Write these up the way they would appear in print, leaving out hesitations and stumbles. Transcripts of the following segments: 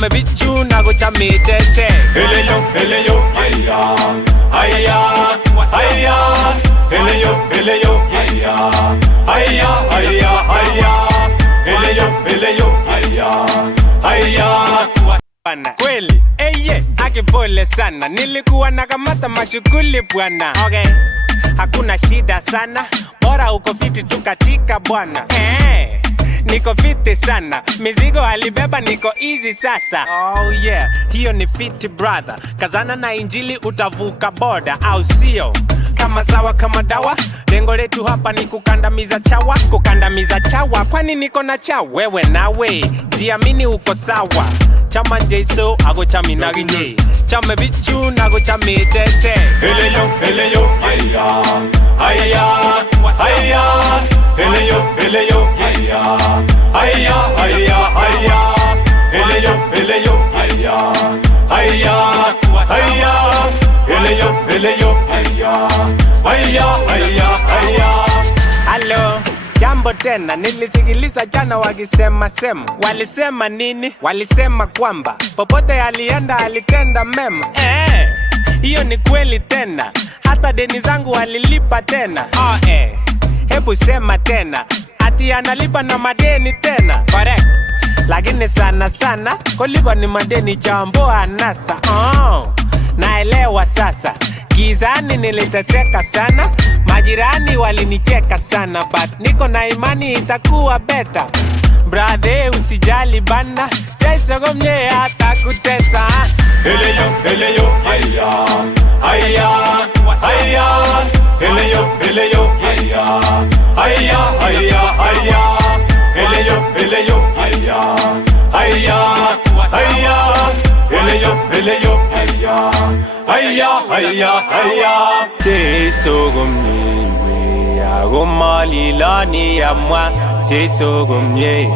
chame bichu na go chame tete. Eleyo, haya, haya, haya. Eleyo, haya, haya, haya, haya. Eleyo, haya, haya. Bwana kweli, ake pole sana. Nilikuwa nakamata mashughuli bwana. Okay, hakuna shida sana, bora uko fiti tu katika bwana. Niko fiti sana, mizigo alibeba niko easy sasa. Oh yeah, hiyo ni fiti brother. Kazana na injili utavuka boda, au sio? Kama sawa kama dawa, lengo letu hapa ni kukandamiza chawa. Kukandamiza chawa, kwani niko na chawa? Wewe nawe, jiamini uko sawa. Chama njeiso, ago chami naginye. Chame bichu, nago chami tete. Eleyo, haya, haya, haya. Eleyo, haya, haya, haya, haya. Eleyo, haya, haya, haya. Eleyo, haya, haya, haya, haya. Hello, jambo tena, nilisikiliza jana wakisema sema. Walisema nini? Walisema kwamba popote alienda alitenda mema. Hiyo ni kweli tena, hata deni zangu walilipa tena. Hebu sema tena, ati analipa na madeni tena. Correct. Lakini sana sana, kulipa ni madeni jambo anasa. Naelewa sasa, gizani niliteseka sana, majirani walinicheka sana, but niko na imani itakuwa better. Brother usijali bana, Yesu gomye atakutesa. Eleyo, haya, haya, haya. Eleyo, haya, haya, haya, haya. Eleyo, haya, haya, haya. Eleyo, haya, haya, haya, haya. Yesu gomye agomalilani yamwa. Yesu gomye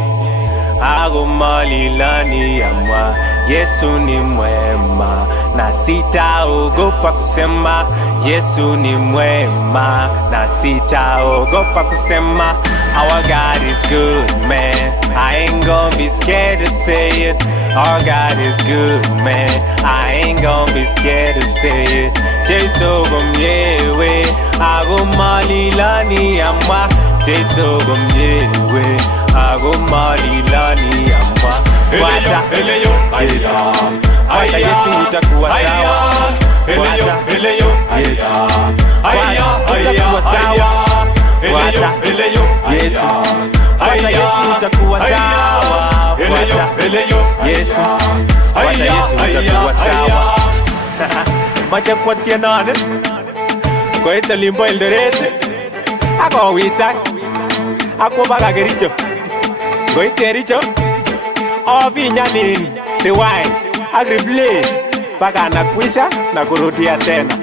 agomalilani yamwa. Yesu ni mwema na sitaogopa kusema. Yesu ni mwema na sitaogopa kusema. Our God is good, man. I ain't gonna be scared to say it. Our God is good, man. I ain't gonna be scared to say it. Jesu gomyewe agomalilani yamwa. Jesu gomyewe agomalilani yamwa. Eleyo, haya, Kwata Yesu utakuwa sawa. Eleyo, haya, haya, utakuwa sawa. Kwata Yesu, kwata Yesu utakuwa sawa. Kwata Yesu, kwata Yesu utakuwa sawa. Macha kwa tianane, kwa ito limbo Eldoret. Ako wisa, ako baga Kericho, kwa ito Kericho. Ovinya nini, rewind, agriplay, paka anakwisha na kurudia tena.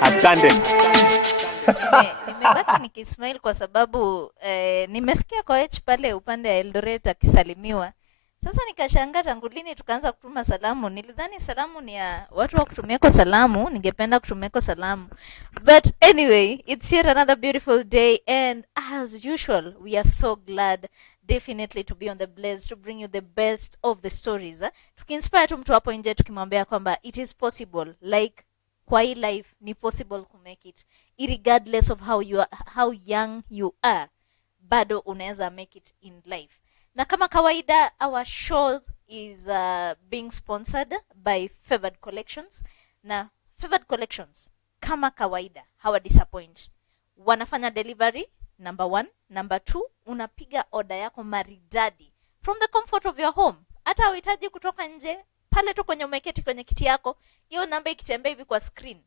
Asante. Nimebaki nikismile kwa sababu nimesikia coach pale upande ya Eldoret akisalimiwa. Sasa nikashangaa tangu lini tukaanza kutuma salamu. Nilidhani salamu ni ya watu wa kutumiako salamu, ningependa kutumiako salamu. But anyway, it's yet another beautiful day, and as usual, we are so glad definitely to be on the blaze to bring you the best of the stories. Tukiinspire tu mtu hapo nje tukimwambia kwamba it is possible, like kwa hii life ni possible to make it irregardless of how young you are, bado unaweza make it in life. Na kama kawaida, our show is being sponsored by Favored Collections. Na Favored Collections kama kawaida hawa disappoint. Wanafanya delivery, number 1. Number 2, unapiga order yako maridadi from the comfort of your home. Hata uhitaji kutoka nje, pale tu kwenye umeketi kwenye kiti yako, hiyo namba ikitembea hivi kwa screen,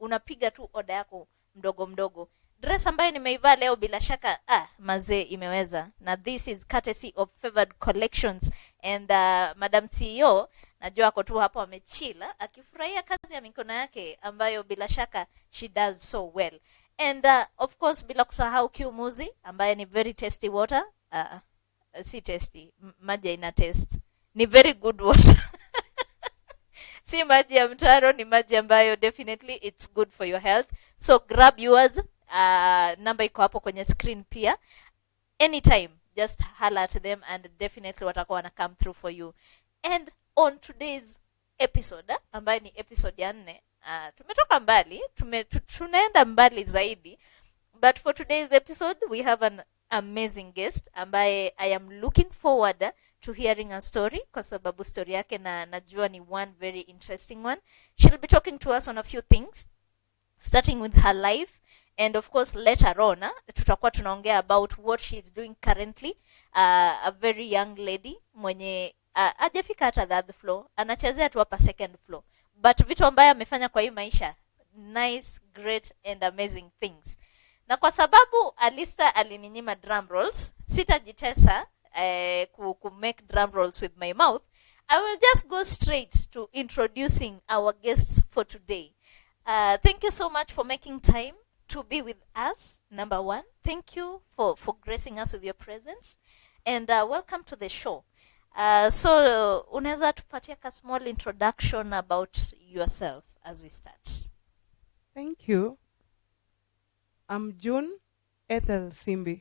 unapiga tu order yako mdogo mdogo. Dress ambayo nimeivaa leo bila shaka mazee imeweza. Na this is courtesy of Favored Collections, and Madam CEO najua ako tu hapo amechila akifurahia kazi ya mikono yake ambayo bila shaka she does so well. And of course bila kusahau Kiumuzi ambaye ni very tasty water. Si tasty, maji ina taste. Ni very good water. Si maji ya mtaro, ni maji ambayo definitely it's good for your health. So grab yours. Number iko hapo kwenye screen pia. Anytime, just holler at them and definitely watakuwa wana come through for you. And on today's episode ambayo ni episode ya 4, tumetoka mbali, tunaenda mbali zaidi, but for today's episode we have an amazing guest ambaye I am looking forward to hearing a story, kwa sababu story yake najua ni one very interesting one. She'll be talking to us on a few things, starting with her life, and of course later on tutakuwa tunaongea about what she's doing currently. A very young lady mwenye hajafika hata third floor, anachezea tu hapa second floor, but vitu ambaye amefanya kwa hii maisha, nice, great and amazing things. Na kwa sababu Alista alininyima drum rolls, sitajitesa ku make drum rolls with my mouth. I will just go straight to introducing our guests for today. Thank you so much for making time to be with us. Number one, thank you for gracing us with your presence, and welcome to the show. So unaweza tupatia a small introduction about yourself as we start? Thank you. I'm June Ethel Simbi,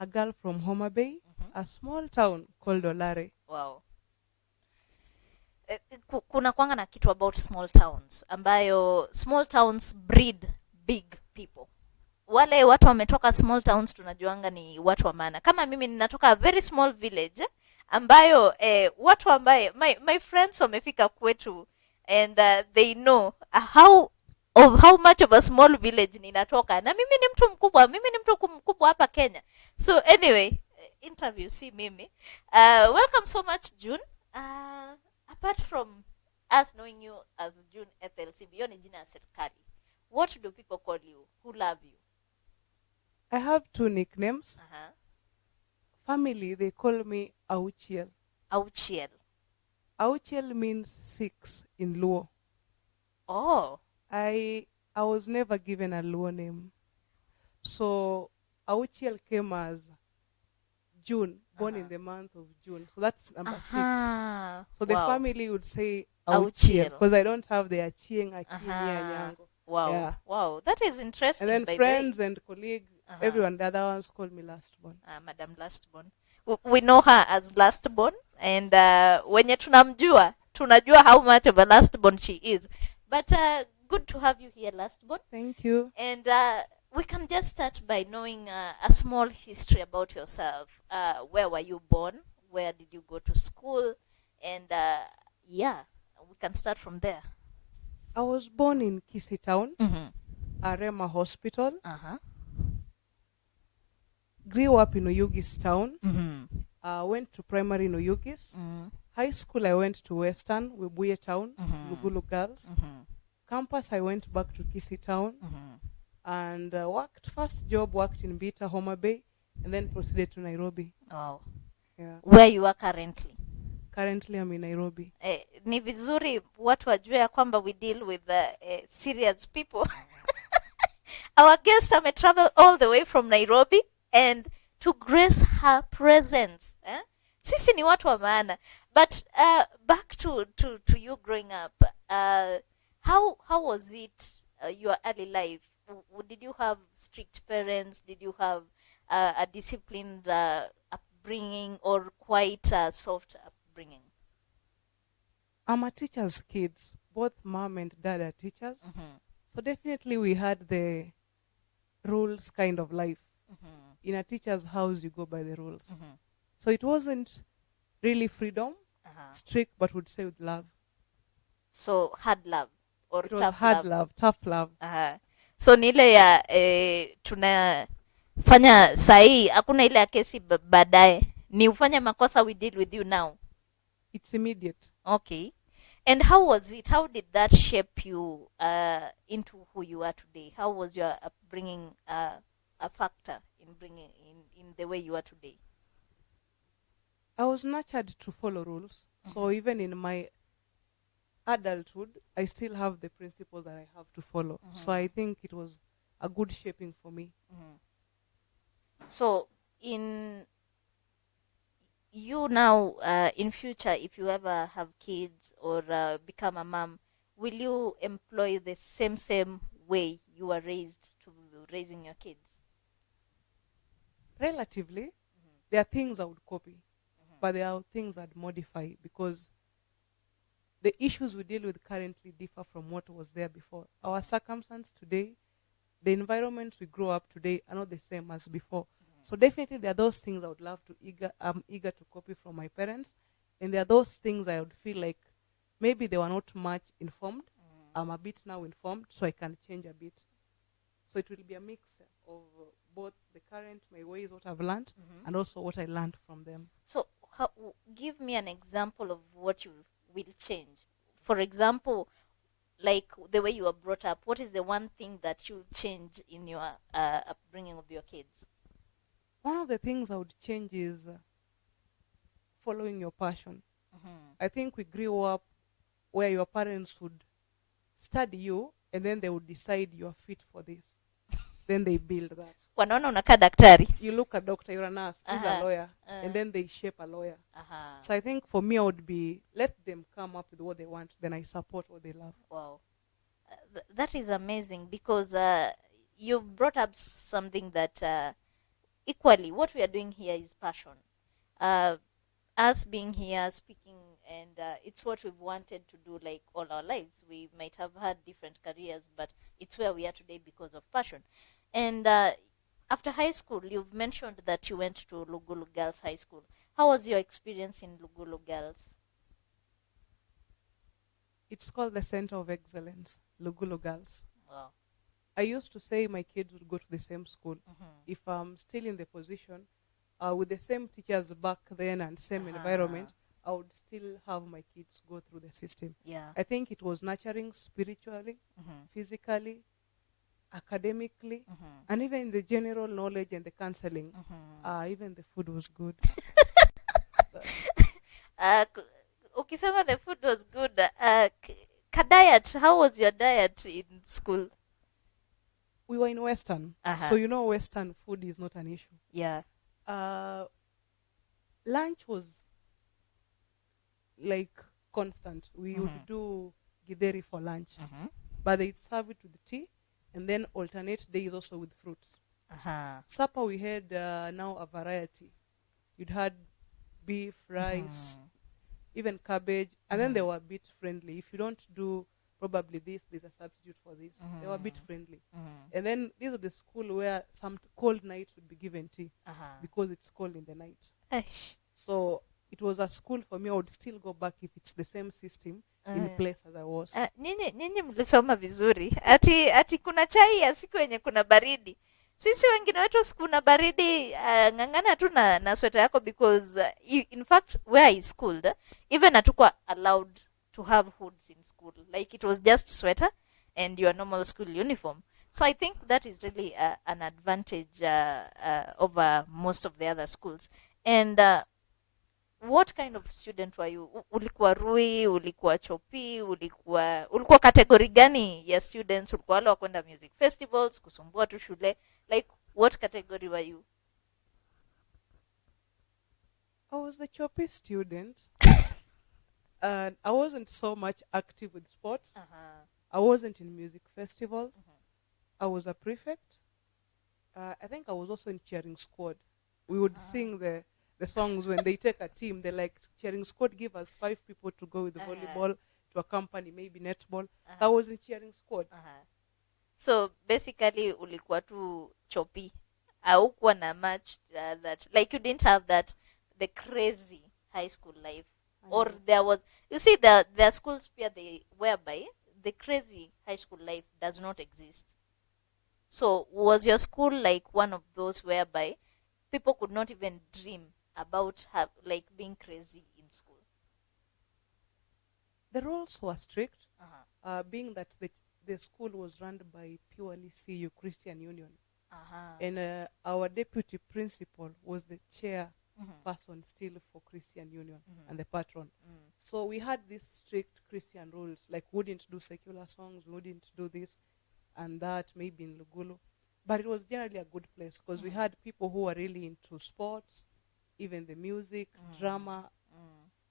a girl from Homa Bay, a small town called Olare. Wow. Kuna kwanga na kitu about small towns, ambayo small towns breed big people. Wale watu wametoka small towns tunajuanga ni watu wa maana. Kama mimi ninatoka a very small village, ambayo watu ambaye my friends wamefika kwetu, and they know how much of a small village ninatoka, na mimi ni mtu mkubwa hapa Kenya. So anyway, interview si mimi. Welcome so much, June. Apart from us knowing you as June Ethel Simbi, hiyo ni jina ya serikali, what do people call you who love you? I have 2 nicknames. Family, they call me Auchiel. Auchiel. Auchiel means 6 in Luo. Oh. I was never given a Luo name. So Auchiel came as June, born in the month of June. So that's number 6. So the family would say Auchiel, because I don't have the Achieng, Nyango. Wow. Yeah. Wow, that is interesting. And then friends and colleagues, everyone, the other ones call me Lastborn. Madam Lastborn. We know her as Lastborn, and wenye tunajua how much of a Lastborn she is. But good to have you here, Lastborn. Thank you. And we can just start by knowing a small history about yourself. Where were you born? Where did you go to school? And yeah, we can start from there. I was born in Kisii Town, Arema Hospital. Grew up in Oyugis Town. Went to primary in Oyugis. High school I went to Western, Webuye Town, Lugulu Girls. Campus I went back to Kisii Town, and first job worked in Bita, Homa Bay, and then proceeded to Nairobi. Wow. Yeah. Where you are currently? Currently I'm in Nairobi. Ni vizuri watu wajue ya kwamba we deal with serious people. Our guest may travel all the way from Nairobi and to grace her presence. Sisi ni watu wa maana. But back to you growing up, how was it your early life? Did you have strict parents? Did you have a disciplined upbringing, or quite a soft upbringing? I'm a teacher's kid. Both mom and dad are teachers. So definitely we had the rules kind of life. In a teacher's house, you go by the rules. So it wasn't really freedom, strict, but would say with love. So hard love or it tough was hard love, tough love. So ni ile ya tunafanya sahi, hakuna ile ya kesi baadaye. Ni ufanya makosa, we deal with you now. It's immediate. Okay. And how was it? How did that shape you into who you are today? How was your upbringing a factor in bringing in the way you are today? I was nurtured to follow rules. So even in my adulthood, I still have the principles that I have to follow. So I think it was a good shaping for me. So in you now, in future, if you ever have kids or become a mom, will you employ the same way you were raised to raising your kids? Relatively, there are things I would copy. but there are things I'd modify because the issues we deal with currently differ from what was there before. Our circumstance today, the environments we grow up today are not the same as before. So definitely there are those things I would love to I'm eager to copy from my parents, and there are those things I would feel like maybe they were not much informed. I'm a bit now informed, so I can change a bit. So it will be a mix of both the current, my ways, what I've learned, and also what I learned from them. So give me an example of what you will change. For example, like the way you were brought up, what is the one thing that you change in your upbringing of your kids? One of the things I would change is following your passion. I think we grew up where your parents would study you and then they would decide you're fit for this. Then they build that. Wanaona unakaa daktari. You look a doctor, you're a nurse, he's a lawyer, and then they shape a lawyer. So I think for me, I would be, let them come up with what they want, then I support what they love. Wow. That is amazing because you've brought up something that equally what we are doing here is passion. Us being here, speaking, and it's what we've wanted to do like all our lives. We might have had different careers, but it's where we are today because of passion. And after high school, you've mentioned that you went to Lugulu Girls High School. How was your experience in Lugulu Girls? It's called the Center of Excellence, Lugulu Girls. Wow. I used to say my kids would go to the same school. If I'm still in the position, with the same teachers back then and same environment, I would still have my kids go through the system. Yeah. I think it was nurturing spiritually, physically, academically, and even the general knowledge and the counseling. Even the food was good. Ukisema the food was good. Diet, how was your diet in school? We were in Western, so you know Western food is not an issue. Yeah. Lunch was like constant. We would do githeri for lunch, but they'd serve it with tea, and then alternate days also with fruits. Supper we had now a variety. You'd had beef, rice, even cabbage, and then they were a bit friendly. If you don't do probably this, there's a substitute for this. They were a bit friendly. And then these are the school where some cold nights would be given tea because it's cold in the night. So it was a school for me. I would still go back if it's the same system in place as I was. Nyinyi mlisoma vizuri. Ati kuna chai ya siku yenye kuna baridi. Sisi wengine wetu siku kuna baridi, ngangana tu na sweta yako because in fact where I schooled, even hatukuwa allowed to have hoods in school. Like it was just sweater and your normal school uniform. So I think that is really an advantage over most of the other schools. And what kind of student were you? Ulikuwa Rui, ulikuwa Chopi, ulikuwa category gani ya students? Ulikuwa wale wa kwenda music festivals, kusumbua tu shule? Like what category were you? I was the Chopi student. And I wasn't so much active with sports. I wasn't in music festivals. I was a prefect. I think I was also in cheering squad. We would sing the songs when they take a team. They like cheering squad, give us 5 people to go with the volleyball to accompany maybe netball. So I was in cheering squad. So basically ulikuwa tu Chopi. Haukuwa na much that, like you didn't have that, the crazy high school life. Or there was, you see, there are schools whereby the crazy high school life does not exist. So was your school like one of those whereby people could not even dream about like being crazy in school? The rules were strict, being that the school was run by purely CU, Christian Union. And our deputy principal was the chair person still for Christian Union and the patron. So we had these strict Christian rules, like wouldn't do secular songs, wouldn't do this and that, maybe in Lugulu. But it was generally a good place because we had people who were really into sports, even the music, drama.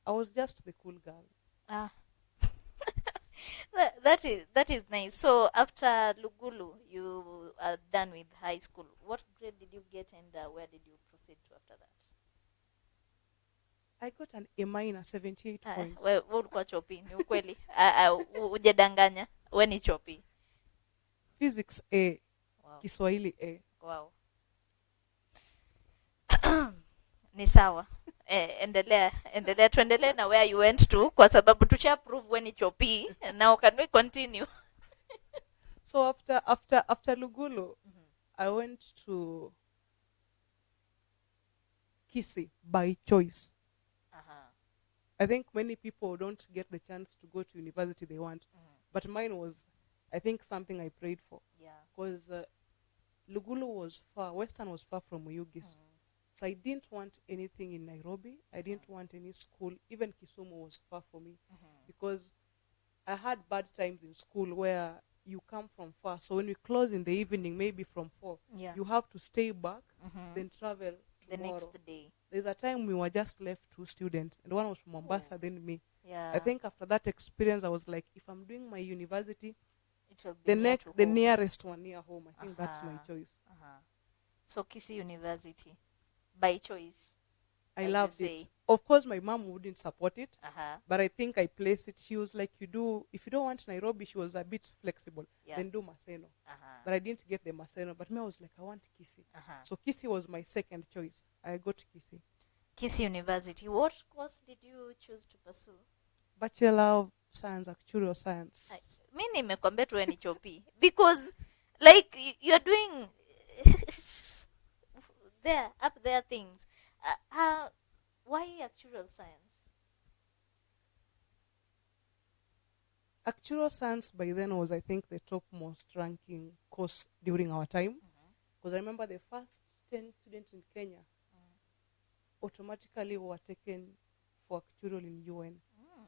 I was just the cool girl. That is nice. So after Lugulu, you are done with high school. What grade did you get and where did you proceed to after that? I got an A minus, 78 points. Wewe ulikuwa chopi, ni ukweli. Ujadanganya. Wewe ni chopi. Physics A, Wow. Kiswahili A. Wow. Ni sawa. Endelea tuendelee na where you went to kwa sababu tusha prove when it's chopi. Now can we continue? So after Lugulu, I went to Kisii by choice. I think many people don't get the chance to go to university they want, but mine was, I think, something I prayed for. Yeah. Because Lugulu was far, Western was far from Muyugis. So I didn't want anything in Nairobi. I didn't want any school. Even Kisumu was far for me. Because I had bad times in school where you come from far. So when we close in the evening, maybe from 4, you have to stay back, then travel the tomorrow. next day. There's a time we were just left 2 students, and one was from Mombasa, then me. Yeah. I think after that experience, I was like, if I'm doing my university, it will be the nearest one near home, I think that's my choice. So Kisii University, by choice. I loved it. Of course, my mom wouldn't support it, but I think I placed it. She was like, if you don't want Nairobi, she was a bit flexible. Then do Maseno. But I didn't get the Maseno. But me, I was like, I want Kisii. So Kisii was my second choice. I got Kisii. Kisii University. What course did you choose to pursue? Bachelor of Science, Actuarial Science. Mi nimekwambia tu ni chopi. Because, like, you're doing up there things. Why actuarial science? Actuarial Science by then was, I think, the topmost ranking course during our time. Because I remember the first 10 students in Kenya automatically were taken for actuarial in UN.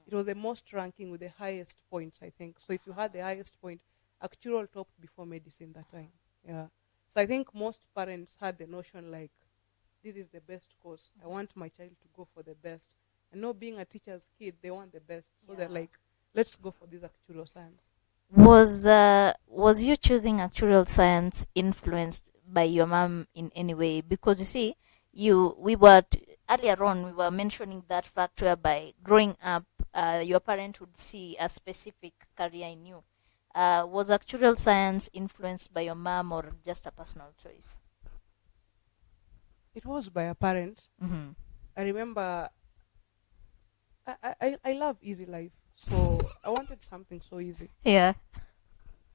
It was the most ranking with the highest points, I think. So if you had the highest point, actuarial topped before medicine that time. Yeah. So I think most parents had the notion like, this is the best course. I want my child to go for the best. And not being a teacher's kid, they want the best. So they're like, let's go for this actuarial science. Was you choosing actuarial science influenced by your mom in any way? Because you see, earlier on we were mentioning that fact whereby growing up, your parent would see a specific career in you. Was actuarial science influenced by your mom or just a personal choice? It was by a parent. I remember I love easy life. So I wanted something so easy. Yeah.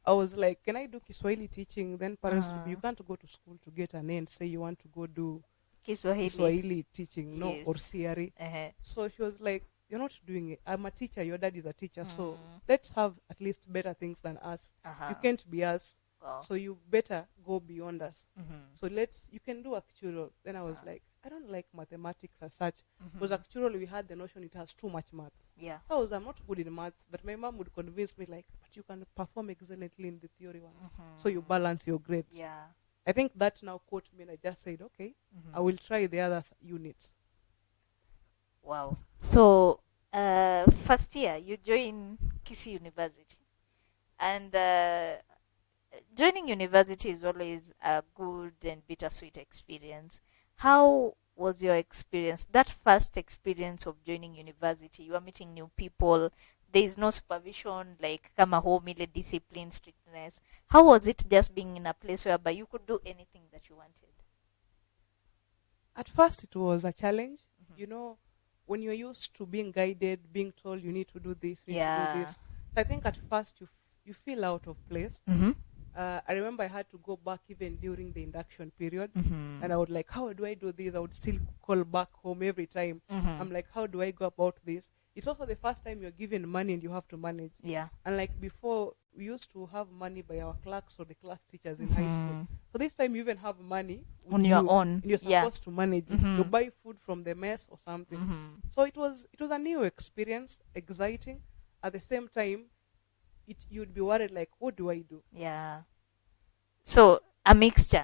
I was like, can I do Kiswahili teaching? Then parents would be, you can't go to school to get an A and say you want to go do Kiswahili teaching, no, or CRE. So she was like, you're not doing it. I'm a teacher, your dad is a teacher, so let's have at least better things than us. You can't be us, so you better go beyond us. So you can do actuarial. Then I was like, I don't like mathematics as such, because actuarial we had the notion it has too much maths. So I'm not good in maths, but my mom would convince me like, but you can perform excellently in the theory ones, so you balance your grades. I think that now caught me, and I just said, okay, I will try the other units. Wow. So, first year, you joined Kisii University. And joining university is always a good and bittersweet experience. How was your experience, that first experience of joining university? You are meeting new people. There is no supervision, like kama home, ile discipline, strictness. How was it just being in a place whereby you could do anything that you wanted? At first, it was a challenge. You know, when you're used to being guided, being told you need to do this, you need to do this. So I think at first you feel out of place. I remember I had to go back even during the induction period, and I would like, how do I do this? I would still call back home every time. I'm like, how do I go about this? It's also the first time you're given money and you have to manage. And like before, we used to have money by our clerks or the class teachers in high school. So this time you even have money on your own. And you're supposed to manage it. You buy food from the mess or something. So it was a new experience, exciting. At the same time, you'd be worried like, what do I do? So a mixed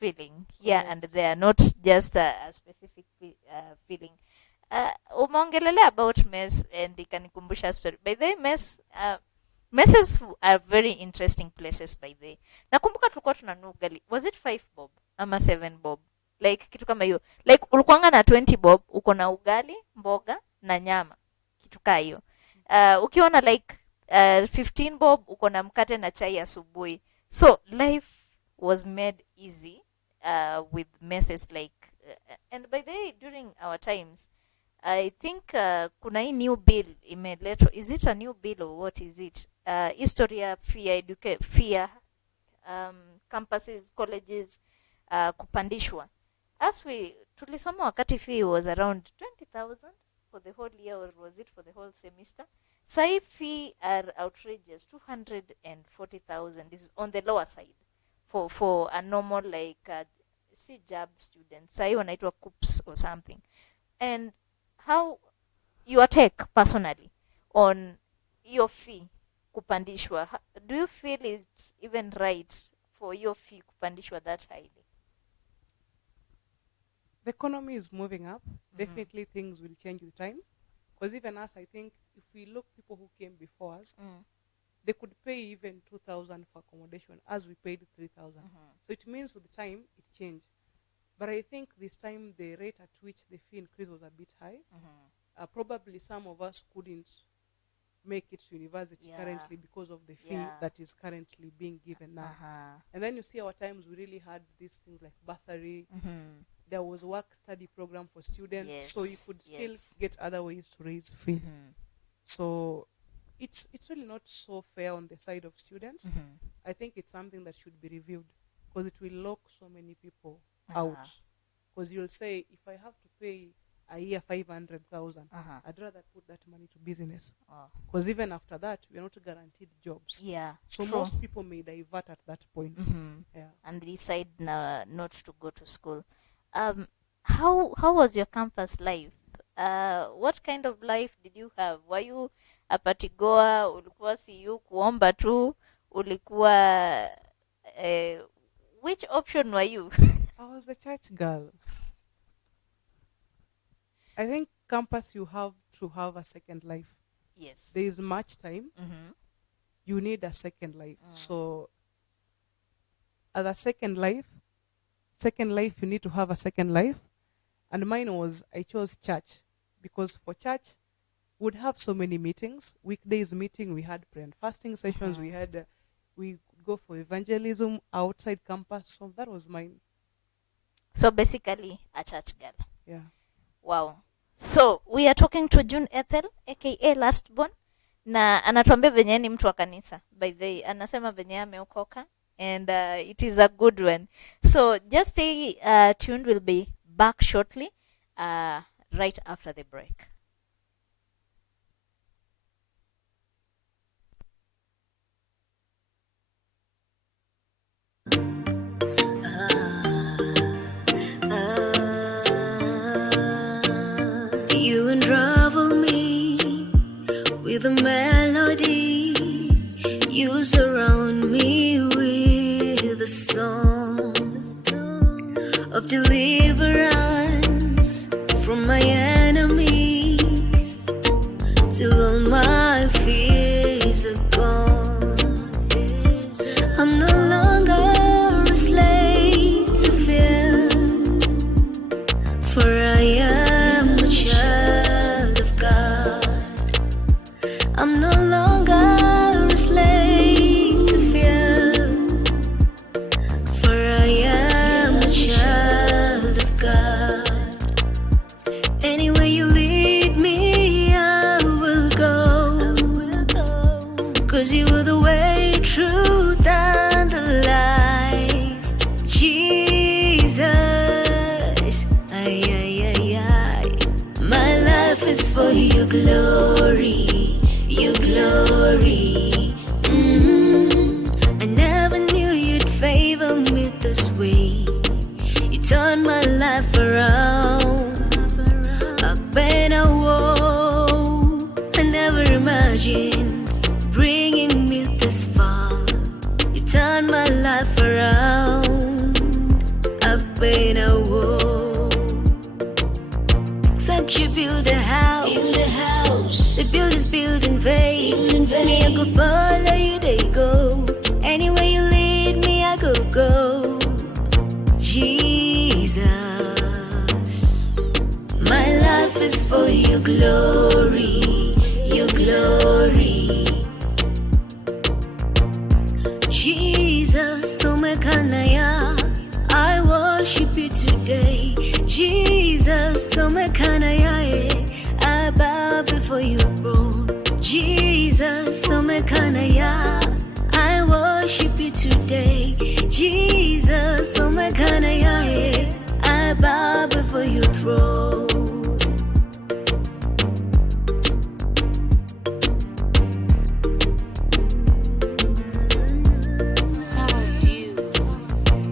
feeling here and there, not just a specific feeling. Umeongelelea about mess and ikanikumbusha story. By the way, messes are very interesting places by the way. Nakumbuka tulikuwa tunanunua ugali. Was it 5 bob ama 7 bob? like kitu kama hiyo, like ulikuanga na 20 bob uko na ugali, mboga na nyama, kitu kaa hiyo. Ukiwa na like 15 bob uko na mkate na chai asubuhi. So life was made easy with messes like and by the way, during our times I think kuna hii new bill imeletwa. Is it a new bill or what is it? History ya fear campuses, colleges kupandishwa. As we tulisoma wakati fee was around 20,000 for the whole year, or was it for the whole semester? Sai fee are outrageous, 240,000. This is on the lower side for a normal like si job student. Sai wanaitwa COOPs or something. And how your take personally on your fee kupandishwa? Do you feel it's even right for your fee kupandishwa that highly? The economy is moving up. Definitely things will change with time. Because even us, I think, if we look people who came before us, they could pay even 2,000 for accommodation as we paid 3,000. So it means with time, it changed. But I think this time the rate at which the fee increase was a bit high. Probably some of us couldn't make it to university currently because of the fee that is currently being given now. And then you see our times, we really had these things like bursary. There was work study program for students, so you could still get other ways to raise fee. So it's really not so fair on the side of students. I think it's something that should be reviewed, because it will lock so many people out. Because you'll say, if I have to pay a year 500,000, I'd rather put that money to business. Because even after that, we're not guaranteed jobs. So most people may divert at that point. And decide not to go to school. How was your campus life? What kind of life did you have? Were you a partigoa? Ulikuwa siyu kuomba tu? Ulikuwa which option were you? I was a church girl. I think campus, you have to have a second life. Yes. There is much time. You need a second life. So as a second life, you need to have a second life. And mine was, I chose church, because for church we'd have so many meetings. Weekdays meeting, we had prayer and fasting sessions, we had we go for evangelism outside campus. So that was mine. So basically a church girl. Yeah. Wow. So we are talking to June Ethel aka Lastborn, na anatuambia venye ni mtu wa kanisa. By the way, anasema venye ameokoka, and it is a good one. So just stay tuned. We'll be back shortly, right after the break. You unravel me with a melody. You surround me with a song of deliverance from my enemies, till all my fears are gone. I'm no longer a slave to fear, for I am a child of God. I'm no longer a slave to fear, for I am a child of God. Anywhere you lead me, I will go, 'cause you are the way, truth, and the life. Jesus, ay, ay, ay, ay. My life is for your glory, your glory. I never knew you'd favor me this way. You turned my life around. I've been a woe. I never imagined bringing me this far. You turned my life around. I've been a woe. Except you build a house. The builders build in vain. Me, I go follow you, they go. Anywhere you lead me, I go. Jesus. life is for your glory, your glory. Jesus, Tomekanaya, I worship you today. Jesus, Tomekanaya, I bow before your throne. Jesus, Tomekanaya, I worship you today. Jesus, Tomekanaya, I bow before your throne.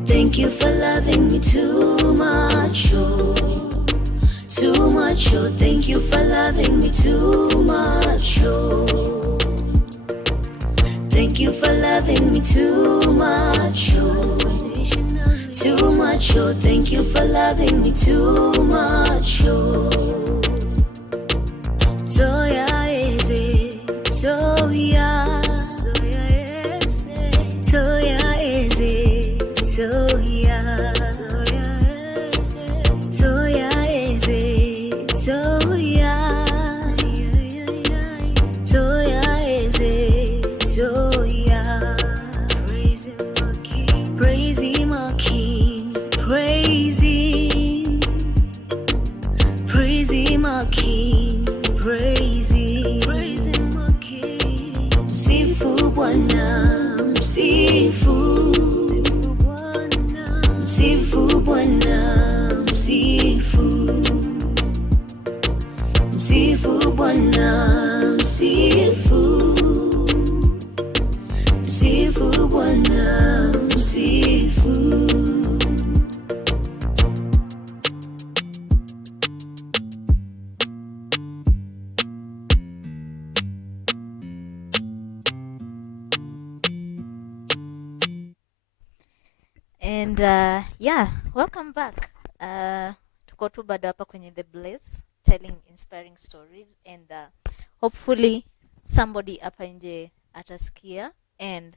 Thank you for loving me too much, oh, too much, oh. Thank you for loving me too much, oh. Thank you for loving me too much, oh, too much, oh. Thank you for loving me too much, oh. Toya eze, toya, toya eze, toya, toya eze, toya, toya eze, toya. Praise him, O King. Praise him, O King. Praise him. Praise him, O King. Praise him. Praise him, O King. Msifu Bwana, msifu. Msifu Bwana, msifu. Msifu Bwana, msifu. Msifu Bwana, msifu. And yeah, welcome back. Tuko tu bado hapa kwenye The Blaze, telling inspiring stories, and hopefully somebody hapa nje atasikia and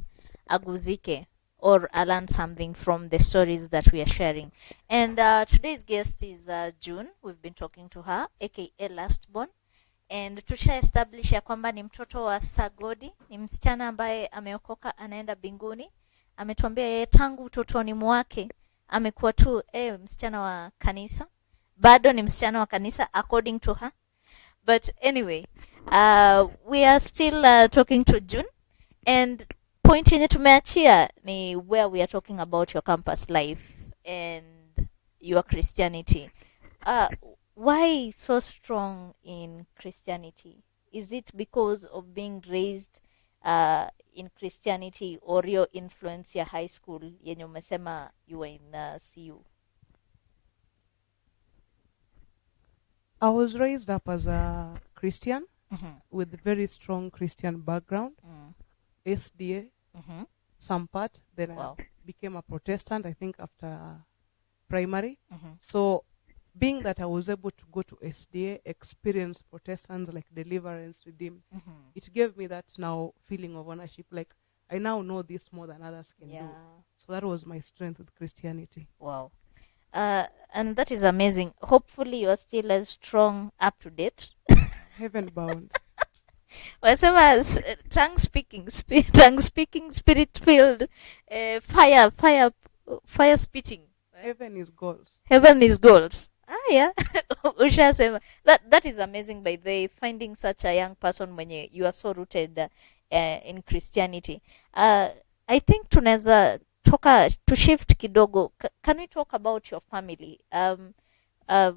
aguzike or learn something from the stories that we are sharing. And today's guest is June. We've been talking to her, aka Lastborn, and tusha establish ya kwamba ni mtoto wa Sagodi, ni msichana ambaye ameokoka, anaenda binguni. Ametuambia yeye tangu utotoni mwake amekuwa tu msichana wa kanisa, bado ni msichana wa kanisa according to her. But anyway, we are still talking to June, and point yenye tumeachia ni where we are talking about your campus life and your Christianity. Why so strong in Christianity? Is it because of being raised in Christianity or your influence ya high school yenye umesema you were in CU? I was raised up as a Christian with very strong Christian background, SDA, some part. Then I became a Protestant, I think, after primary. So being that I was able to go to SDA, experience Protestants like deliverance, redeem, it gave me that now feeling of ownership. Like I now know this more than others can do. So that was my strength with Christianity. Wow. And that is amazing. Hopefully you are still as strong, up to date. Heaven bound. Whatever, tongue speaking, spirit filled, fire spitting. Heaven is goals. Heaven is goals. Yeah. Ushasema. That is amazing, by the way, finding such a young person when you are so rooted in Christianity. I think tunaweza toka to shift kidogo. Can we talk about your family? How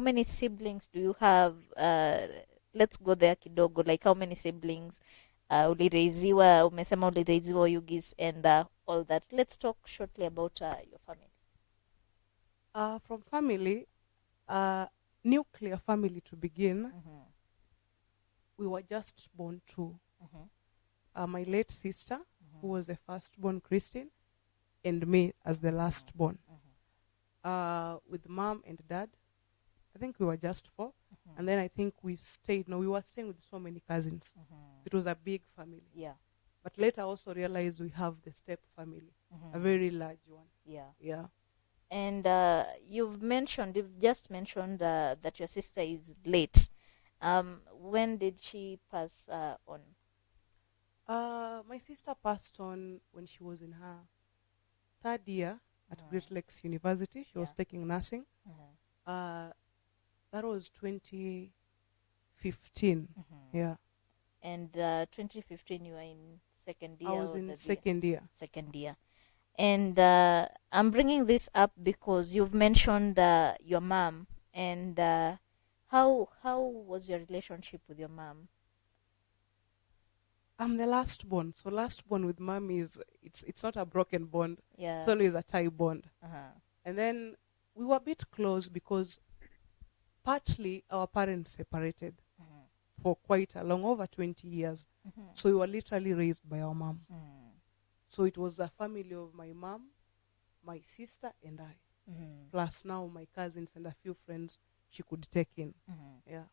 many siblings do you have? Let's go there kidogo. Like how many siblings? Ulireiziwa, umesema ulireiziwa Yugis and all that. Let's talk shortly about your family. From family, nuclear family to begin, we were just born two. My late sister, who was the firstborn Christian, and me as the lastborn. With mom and dad, I think we were just four. And then I think we were staying with so many cousins. It was a big family. Yeah. But later I also realized we have the step family, a very large one. Yeah. Yeah. And you've just mentioned that your sister is late. When did she pass on? My sister passed on when she was in her third year at Great Lakes University. She was taking nursing. That was 2015. Yeah. And 2015, you were in second year. I was or in third second year. Second year. And I'm bringing this up because you've mentioned your mom, and how was your relationship with your mom? I'm the last born, so last born with mom is it's not a broken bond. Yeah. It's always a tie bond. Uh-huh. And then we were a bit close because partly our parents separated for quite a long, over 20 years. So we were literally raised by our mom. So it was a family of my mom, my sister, and I. Plus now my cousins and a few friends she could take in. Yeah.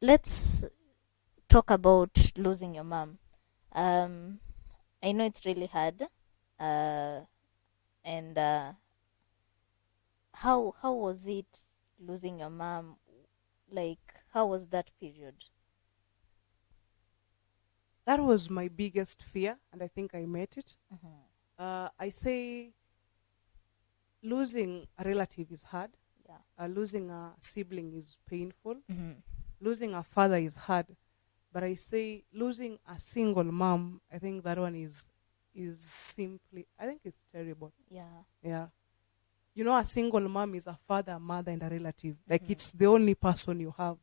Let's talk about losing your mom. I know it's really hard. And how was it losing your mom? Like, how was that period? That was my biggest fear, and I think I met it. I say losing a relative is hard. Yeah. Losing a sibling is painful. Losing a father is hard. But I say losing a single mom, I think that one is simply, I think it's terrible. Yeah. Yeah. You know, a single mom is a father, a mother, and a relative. Like, it's the only person you have.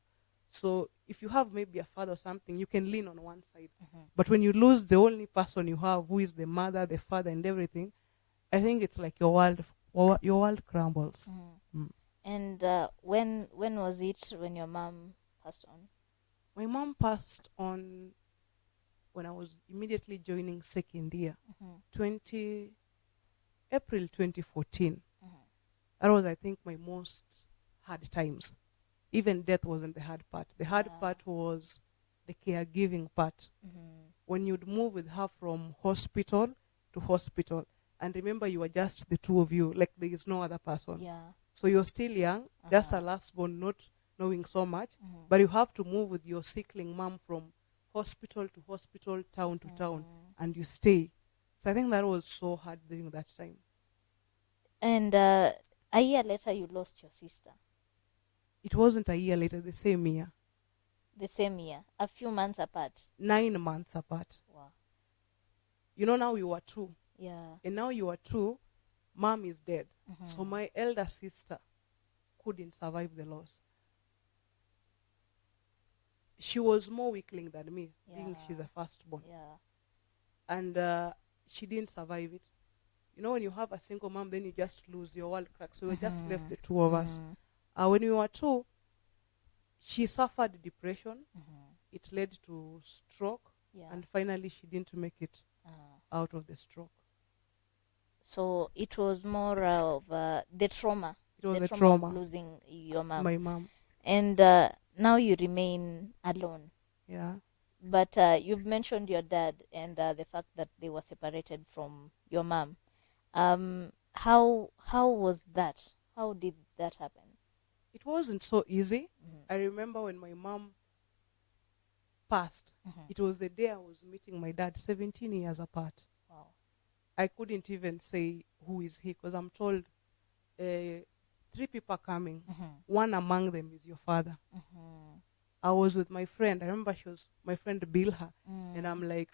So if you have maybe a father or something, you can lean on one side. But when you lose the only person you have, who is the mother, the father, and everything, I think it's like your world crumbles. And when was it when your mom passed on? My mom passed on when I was immediately joining second year, April 2014. That was, I think, my most hard times. Even death wasn't the hard part. The hard part was the caregiving part. When you'd move with her from hospital to hospital, and remember, you were just the two of you, like there is no other person. Yeah. So you're still young, just a last born, not knowing so much, but you have to move with your sickling mom from hospital to hospital, town to town, and you stay. So I think that was so hard during that time. And a year later, you lost your sister. It wasn't a year later, the same year. The same year, a few months apart. 9 months apart. Wow. You know, now you are two. Yeah. And now you are two, mom is dead. So my elder sister couldn't survive the loss. She was more weakling than me, being she's a firstborn. Yeah. And she didn't survive it. You know, when you have a single mom, then you just lose, your world crack. So we just left the two of us. When we were two, she suffered depression. It led to stroke. And finally, she didn't make it out of the stroke. So it was more of the trauma. It was the a trauma of losing your mom. My mom. And now you remain alone. Yeah. But you've mentioned your dad and the fact that they were separated from your mom. How was that? How did that happen? It wasn't so easy. I remember when my mom passed, it was the day I was meeting my dad, 17 years apart. Wow. I couldn't even say who is he, because I'm told 3 people are coming. One among them is your father. I was with my friend. I remember she was my friend Bilha. And I'm like,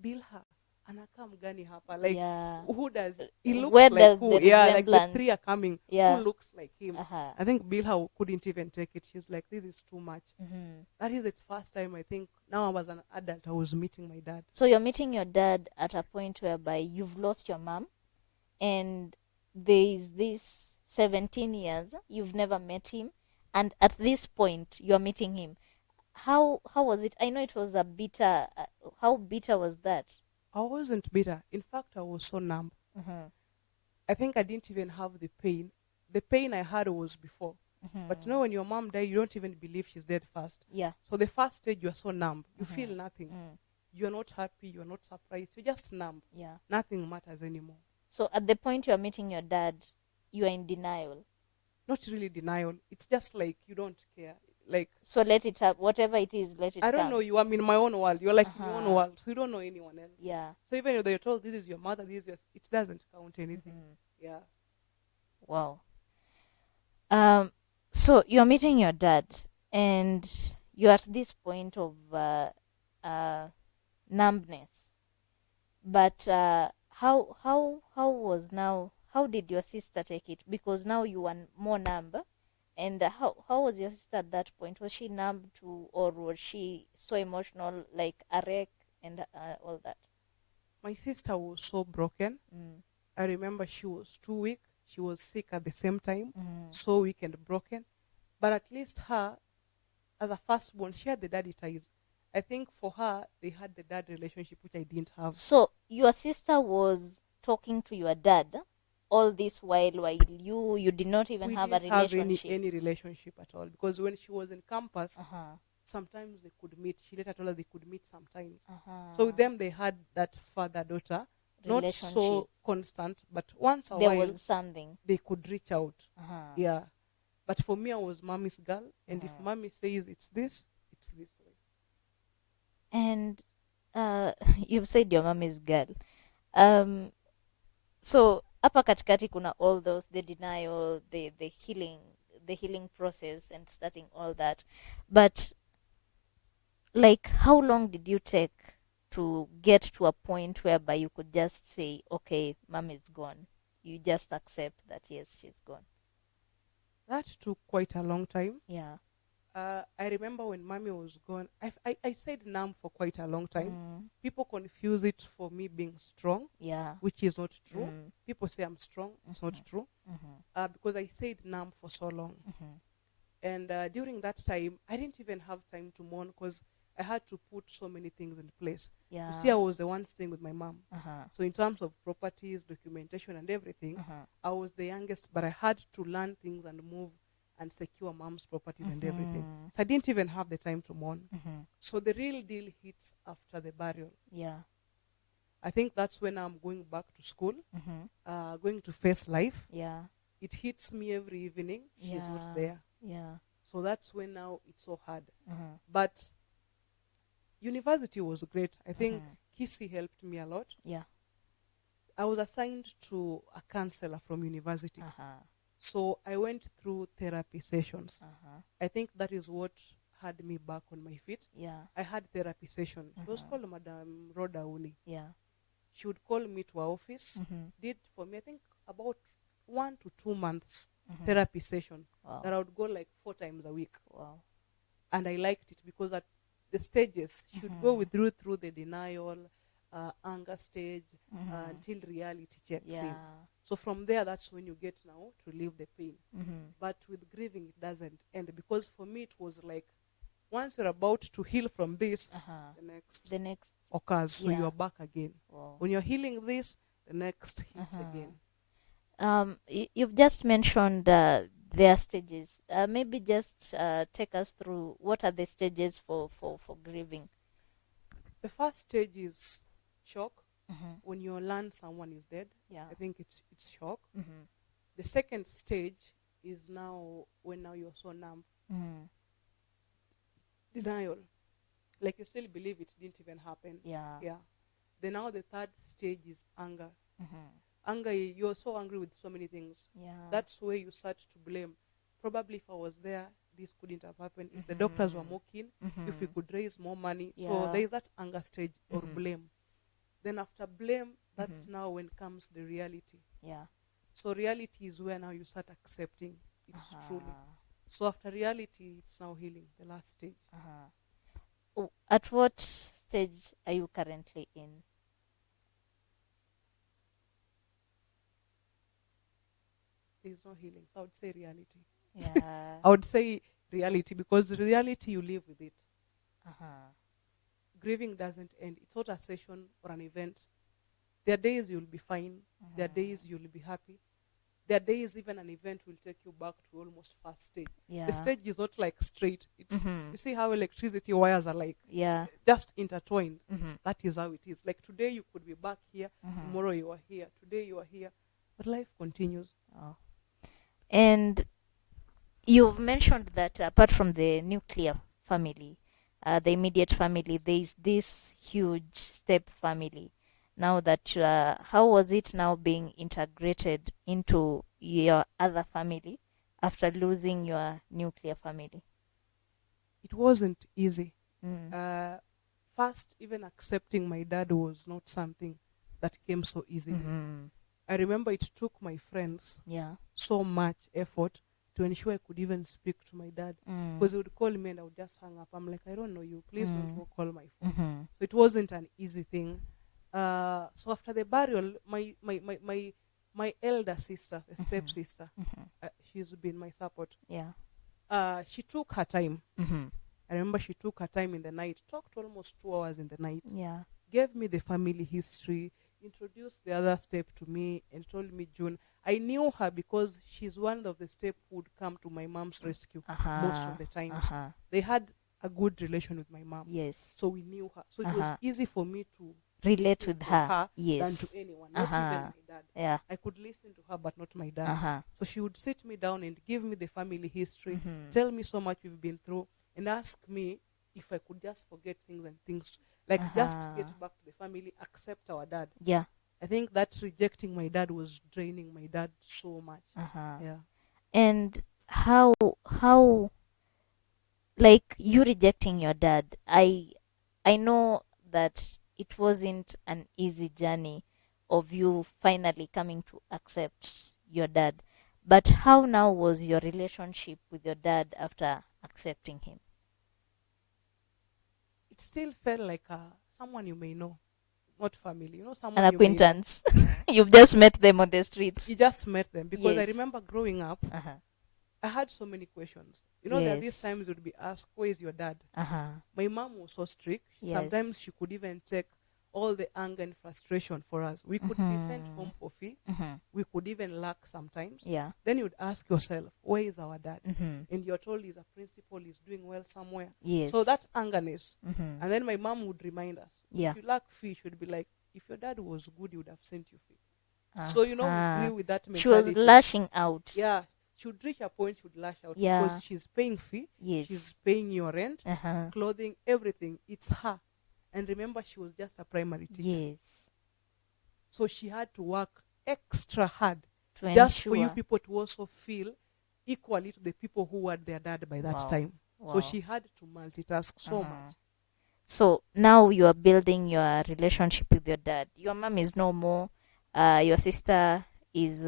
Bilha, anakam gani hapa? Like, who does he looks Where like does who? the Yeah, like the resemblance- 3 are coming. Yeah. Who looks like him? I think Bilha couldn't even take it. She's like, this is too much. That is the first time, I think, now I was an adult, I was meeting my dad. So you're meeting your dad at a point whereby you've lost your mom, and there is this 17 years you've never met him, and at this point you're meeting him. How was it? I know it was a bitter. How bitter was that? I wasn't bitter. In fact, I was so numb. I think I didn't even have the pain. The pain I had was before. But you know, when your mom died, you don't even believe she's dead first. Yeah. So the first stage, you're so numb. You feel nothing. You're not happy. You're not surprised. You're just numb. Yeah. Nothing matters anymore. So at the point you are meeting your dad, you are in denial. Not really denial. It's just like you don't care. Like, So let it up, whatever it is, let it I don't come. know you. I'm in my own world. You're like in your own Uh-huh. world. So you don't know anyone else. Yeah. So even though you're told this is your mother, this is your, it doesn't count anything. Yeah. Wow. So you're meeting your dad, and you're at this point of numbness. But how did your sister take it? Because now you are more numb, and how was your sister at that point? Was she numb too, or was she so emotional, like a wreck and all that? My sister was so broken. Mm. I remember she was too weak. She was sick at the same time, Mm. so weak and broken. But at least her, as a firstborn, she had the daddy ties. I think for her, they had the dad relationship, which I didn't have. So your sister was talking to your dad all this while you did not even We have didn't a have relationship. any relationship at all, because when she was in campus, Uh-huh. sometimes they could meet. She later told us they could meet sometimes. Uh-huh. So with them, they had that father-daughter, not so Relationship. constant, but once a There while was something. they could reach out. Uh-huh. Yeah. But for me, I was mommy's girl, and if Uh-huh. mommy says it's this way. And you've said your mom is girl. So hapa katikati kuna all those, the denial, the healing process and starting all that. But like, how long did you take to get to a point whereby you could just say, okay, mom is gone? You just accept that, yes, she's gone. That took quite a long time. Yeah. I remember when mommy was gone, I said numb for quite a long time. Mm. People confuse it for me being strong, Yeah. which is not true. Mm. People say I'm strong. It's not true. Mm-hmm. Because I stayed numb for so long. Mm-hmm. And during that time, I didn't even have time to mourn because I had to put so many things in place. Yeah. You see, I was the one staying with my mom. Uh-huh. So in terms of properties, documentation, and everything, I was the youngest, but I had to learn things and move and secure mom's properties and everything. So I didn't even have the time to mourn. So the real deal hits after the burial. Yeah. I think that's when I'm going back to school, going to face life. Yeah. It hits me every evening. She's not there. Yeah. So that's when now it's so hard. But university was great. I think Kissy helped me a lot. Yeah. I was assigned to a counselor from university. So I went through therapy sessions. I think that is what had me back on my feet. Yeah. I had therapy sessions. It was called Madam Rhoda Uni. Yeah. She would call me to her office. Did for me, I think, about 1 to 2 months therapy session. Wow. That I would go like 4 times a week. Wow. And I liked it because at the stages, she would go through the denial, anger stage, until reality checks in. So from there, that's when you get now to relieve the pain. But with grieving, it doesn't end, because for me, it was like once you're about to heal from this, the next occurs. So Yeah. you're back again. Wow. When you're healing this, the next hits again. You've just mentioned their stages. Maybe just take us through what are the stages for grieving. The first stage is shock. When you learn someone is dead, Yeah. I think it's shock. The second stage is now when now you're so numb. Denial. Like you still believe it didn't even happen. Yeah. Yeah. Then now the third stage is anger. Anger, you're so angry with so many things. Yeah. That's where you start to blame. Probably if I was there, this couldn't have happened. If the doctors were more keen, if we could raise more money. So Yeah. there is that anger stage or blame. Then after blame, that's now when comes the reality. Yeah. So reality is where now you start accepting it's truly. So after reality, it's now healing, the last stage. Oh, at what stage are you currently in? There's no healing. So I would say reality. Yeah. I would say reality, because reality, you live with it. Grieving doesn't end. It's not a session or an event. There are days you'll be fine. There are days you'll be happy. There are days even an event will take you back to almost first stage. Yeah. The stage is not like straight. It's Mhm. you see how electricity wires are like Yeah. just intertwined. Mhm. That is how it is. Like today you could be back here, Mhm. tomorrow you are here, today you are here, but life continues. Oh. And you've mentioned that apart from the nuclear family, the immediate family, there is this huge step family. Now that how was it now being integrated into your other family after losing your nuclear family? It wasn't easy. Mm. First, even accepting my dad was not something that came so easily. Mhm. I remember it took my friends Yeah. so much effort to ensure I could even speak to my dad. Mm. Because he would call me and I would just hang up. I'm like, I don't know you. Please don't go call my phone. Mhm. So it wasn't an easy thing. So after the burial, my elder sister, a stepsister, she's been my support. Yeah. She took her time. Mhm. I remember she took her time in the night, talked almost 2 hours in the night, Yeah. gave me the family history, introduced the other step to me, and told me, June, I knew her because she's one of the step who would come to my mom's rescue most of the times. They had a good relation with my mom. Yes. So we knew her. So it was easy for me to Relate listen with to her. than Yes. to anyone, not even my dad. Yeah. I could listen to her, but not my dad. Uh-huh. So she would sit me down and give me the family history, Mhm. tell me so much we've been through, and ask me if I could just forget things and things, like just get back to the family, accept our dad. Yeah. I think that rejecting my dad was draining my dad so much. Yeah. And how like you rejecting your dad, I know that it wasn't an easy journey of you finally coming to accept your dad, but how now was your relationship with your dad after accepting him? It still felt like someone you may know, not family. You know, An someone you may know. acquaintance. You've just met them on the streets. You just met them because I Yes. remember growing up, Uh-huh. I had so many questions. You know, there are these Yes. times you'd be asked, where is your dad? Uh-huh. My mom was so strict. Yes. Sometimes she could even take all the anger and frustration for us. We could be sent home for free. We could even lack sometimes. Yeah. Then you'd ask yourself, where is our dad? Mhm. And you're told he's a principal, he's doing well somewhere. Yes. So that angerness. Mhm. And then my mom would remind us, Yeah. if you lack fee, she would be like, if your dad was good, he would have sent you fee. So, you know, we grew with that She was mentality. lashing out. Yeah. She would reach a point, she would lash out Yeah. because she's paying fee, Yes. she's paying your rent, Uh-huh. clothing, everything. It's her. And remember, she was just a primary teacher. Yes. So she had to work extra hard To just for you ensure. people to also feel equally to the people who were their dad by that Wow. time. Wow. So she had to multitask so Uh-huh. much. So now you are building your relationship with your dad. Your mom is no more. Your sister is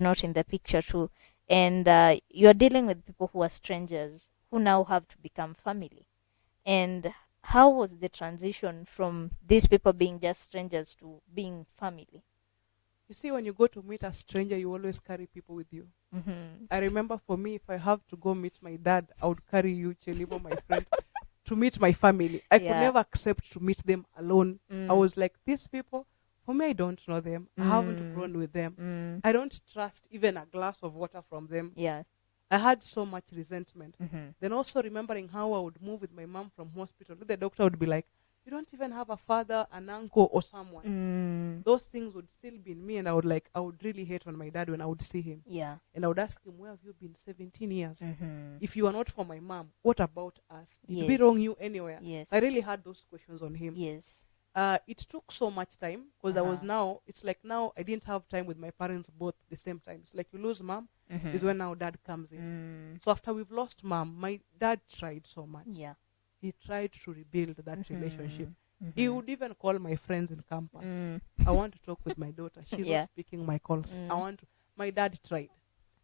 not in the picture too, and you are dealing with people who are strangers who now have to become family. And how was the transition from these people being just strangers to being family? You see, when you go to meet a stranger, you always carry people with you. Mm-hmm. I remember for me, if I have to go meet my dad, I would carry you, Chelimo, my friend, to meet my family. I could Yeah. never accept to meet them alone. Mm. I was like, these people, for me, I don't know them. I haven't grown with them. I don't trust even a glass of water from them. Yeah. I had so much resentment. Mm-hmm. Then also remembering how I would move with my mom from hospital. The doctor would be like, you don't even have a father, an uncle, or someone. Those things would still be in me, and I would really hate on my dad when I would see him. Yeah. And I would ask him, where have you been 17 years? Mm-hmm. If you are not for my mom, what about us? Did we Yes. wrong you anywhere? Yes. I really had those questions on him. Yes. It took so much time because it's like now I didn't have time with my parents both at the same time. It's like you lose mom, is when now dad comes in. So after we've lost mom, my dad tried so much. Yeah. He tried to rebuild that relationship. He would even call my friends in campus. I want to talk with my daughter. She's Yeah. not picking my calls. My dad tried.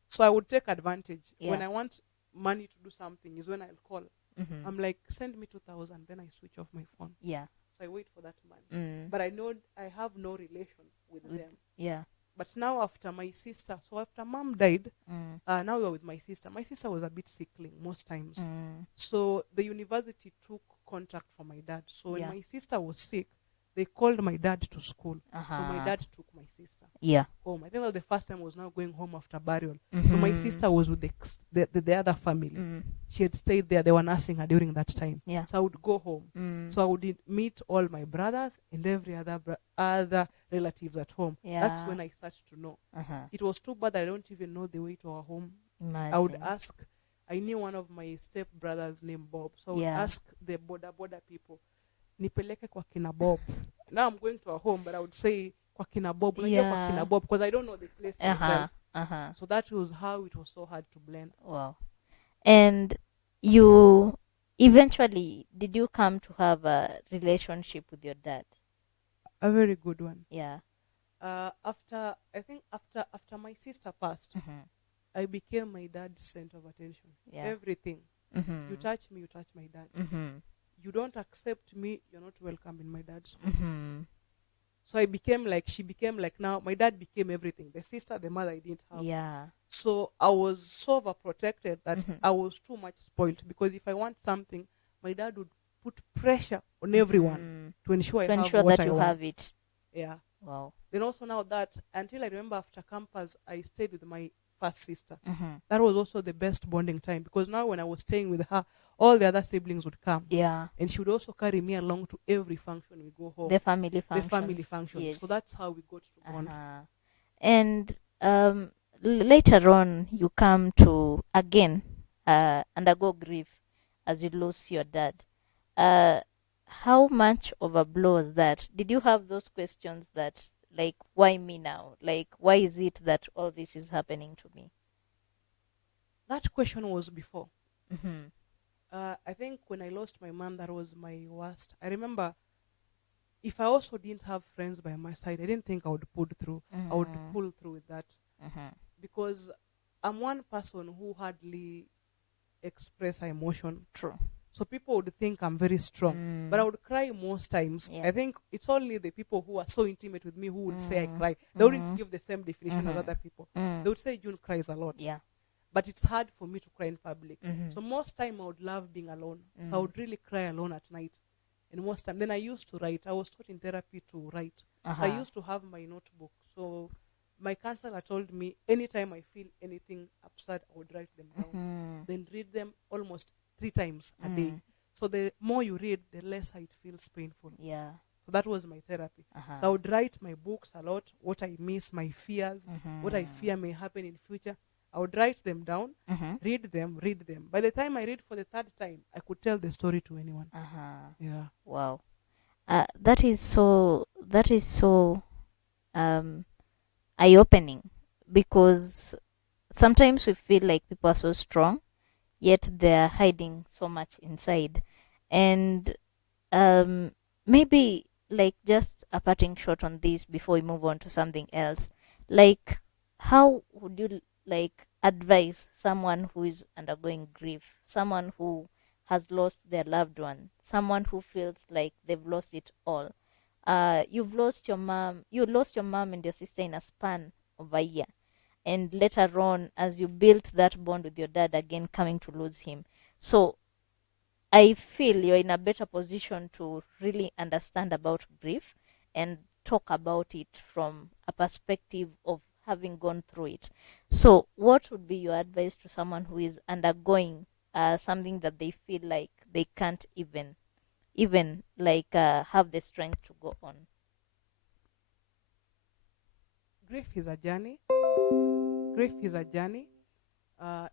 So I would take advantage. Yeah. When I want money to do something is when I'll call. Mm-hmm. I'm like, send me 2,000. Then I switch off my phone. Yeah. So I wait for that money. But I know I have no relation with them. Yeah. But now after my sister, so after mom died, now we are with my sister. My sister was a bit sickly most times. So the university took contact for my dad. So when Yeah. my sister was sick, they called my dad to school. So my Uh-huh. dad took my sister. Yeah. home. I think that was the first time I was now going home after burial. So my sister was with the other family. She had stayed there. They were nursing her during that time. Yeah. So I would go home. So I would meet all my brothers and every other relatives at home. That's Yeah. when I started to know. Uh-huh. It was too bad that I don't even know the way to our home. Imagine. I would ask. I knew one of my step brothers named Bob. So I would Yeah. ask the border people, nipeleke kwa kina Bob. Now I'm going to a home, but I would say kwa kina Bob, unajua kwa Yeah. kina Bob, because I don't know the place myself. Uh-huh. So that was how it was so hard to blend. Wow. And you eventually, did you come to have a relationship with your dad? A very good one. Yeah. After my sister passed, I became my dad's center of attention. Yeah. Everything. You touch me, you touch my dad. You don't accept me, you're not welcome in my dad's home. So she became like, now my dad became everything. The sister, the mother I didn't have. Yeah. So I was so overprotected that I was too much spoiled, because if I want something, my dad would put pressure on everyone to ensure I have what that I you want. have it. Yeah. Wow. Then also now that, until I remember after campus, I stayed with my first sister. That was also the best bonding time, because now when I was staying with her, all the other siblings would come. Yeah. And she would also carry me along to every function we go home. The family The functions. family function. Yes. So that's how we got to bond. And later on, you come to again undergo grief as you lose your dad. How much of a blow was that? Did you have those questions that, like, why me now? Like, why is it that all this is happening to me? That question was before. I think when I lost my mom, that was my worst. I remember, if I also didn't have friends by my side, I didn't think I would pull through. I would pull through with that, because I'm one person who hardly express emotion. True. So people would think I'm very strong, but I would cry most times. Yeah. I think it's only the people who are so intimate with me who would say I cry. They wouldn't give the same definition as other people. They would say June cries a lot. Yeah. But it's hard for me to cry in public. So most time I would love being alone. So I would really cry alone at night. And most time, then I used to write. I was taught in therapy to write. So I used to have my notebook. So my counselor told me anytime I feel anything upset, I would write them down. Then read them almost 3 times a day. So the more you read, the less it feels painful. Yeah. So that was my therapy. So I would write my books a lot, what I miss, my fears, what I fear may happen in future. I would write them down, read them. By the time I read for the 3rd time, I could tell the story to anyone. Yeah. Wow. That is so eye-opening, because sometimes we feel like people are so strong, yet they're hiding so much inside. And maybe, like, just a parting shot on this before we move on to something else. Like, how would you advise someone who is undergoing grief, someone who has lost their loved one, someone who feels like they've lost it all? You lost your mom and your sister in a span of a year, and later on, as you built that bond with your dad again, coming to lose him. So I feel you're in a better position to really understand about grief and talk about it from a perspective of having gone through it. So what would be your advice to someone who is undergoing something that they feel like they can't even have the strength to go on? Grief is a journey.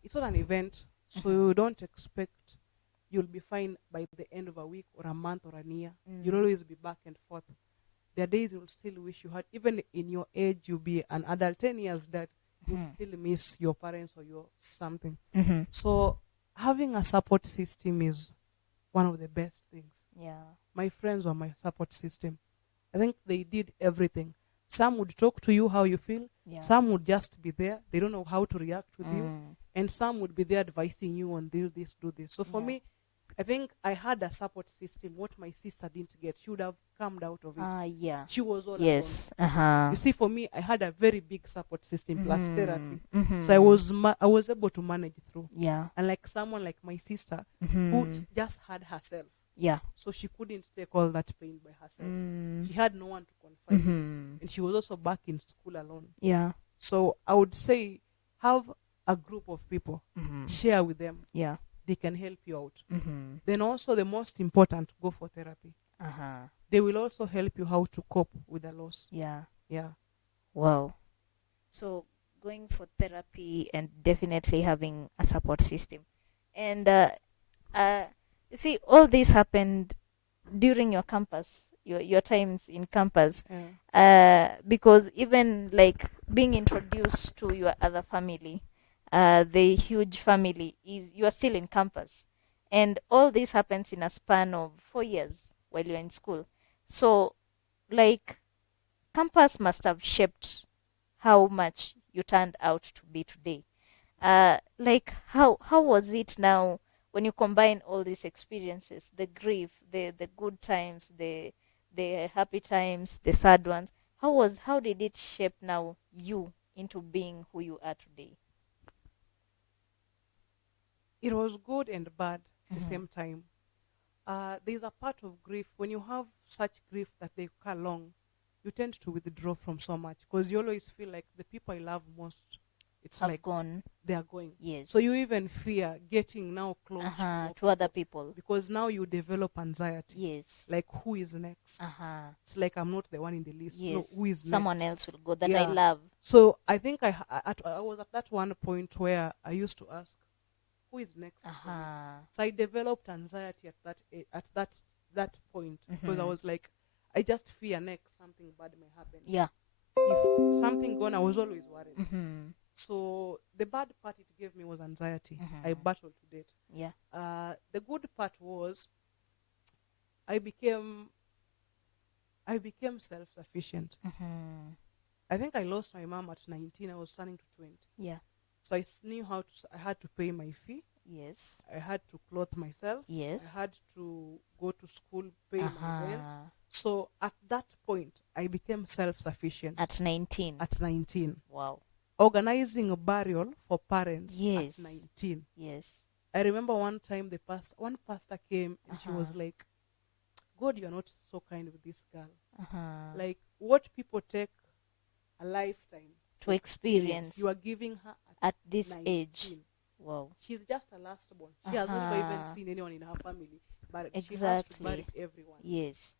It's not an event, so you don't expect you'll be fine by the end of a week or a month or a year. You'll always be back and forth. There are days you'll still wish you had, even in your age, you'll be an adult, 10 years that you'll still miss your parents or your something. So having a support system is one of the best things. Yeah. My friends were my support system. I think they did everything. Some would talk to you how you feel. Yeah. Some would just be there. They don't know how to react with you. And some would be there advising you on do this, do this. So for me, I think I had a support system, what my sister didn't get. She would have come out of it. Yeah. She was all Yes. alone. You see, for me, I had a very big support system plus therapy. So I was able to manage through. Yeah. And like someone like my sister, who just had herself. Yeah. So she couldn't take all that pain by herself. Mm. She had no one to confide in. Mm-hmm. And she was also back in school alone. Yeah. So I would say have a group of people, Mm-hmm. share with them. Yeah. They can help you out. Mm-hmm. Then also the most important, go for therapy. Uh-huh. They will also help you how to cope with the loss. Yeah. Yeah. Wow. So going for therapy and definitely having a support system. And you see, all this happened during your campus, your times in campus. Yeah. Because even like being introduced to your other family, the huge family, is you are still in campus, and all this happens in a span of 4 years while you're in school. So like campus must have shaped how much you turned out to be today. Like how was it now when you combine all these experiences, the grief, the good times, the happy times, the sad ones? How did it shape now you into being who you are today? It was good and bad at the Mhm. same time. There's a part of grief when you have such grief that they cut long, you tend to withdraw from so much because you always feel like the people I love most, it's Have like gone. they are going. Yes. So you even fear getting now close To other people. because now you develop anxiety. Yes. Like who is next? It's like I'm not the one in the list. Yes. No, who is Someone next? else will go that I Yeah. love. So I think I was at that one point where I used to ask, who is next? for me? So I developed anxiety at that point because I was like, I just fear next something bad may happen. Yeah. If something gone, I was always worried. Mm-hmm. So the bad part it gave me was anxiety. Mhm. I battled with it. Yeah. The good part was I became self-sufficient. Mm-hmm. I think I lost my mom at 19. I was turning to 20. Yeah. So I knew how to. I had to pay my fee. Yes. I had to clothe myself. Yes. I had to go to school, pay my rent. Uh-huh. So at that point, I became self-sufficient. At 19. At 19. Wow. Organizing a burial for parents Yes. at 19. Yes. I remember one time one pastor came and she was Uh-huh. like, God, you are not so kind with this girl. Uh-huh. Like what people take a lifetime To experience you are giving her at this 19. age. Wow. She's just a last born. She has never even Uh-huh. seen anyone in her family, but she has to Exactly. bury everyone. Yes.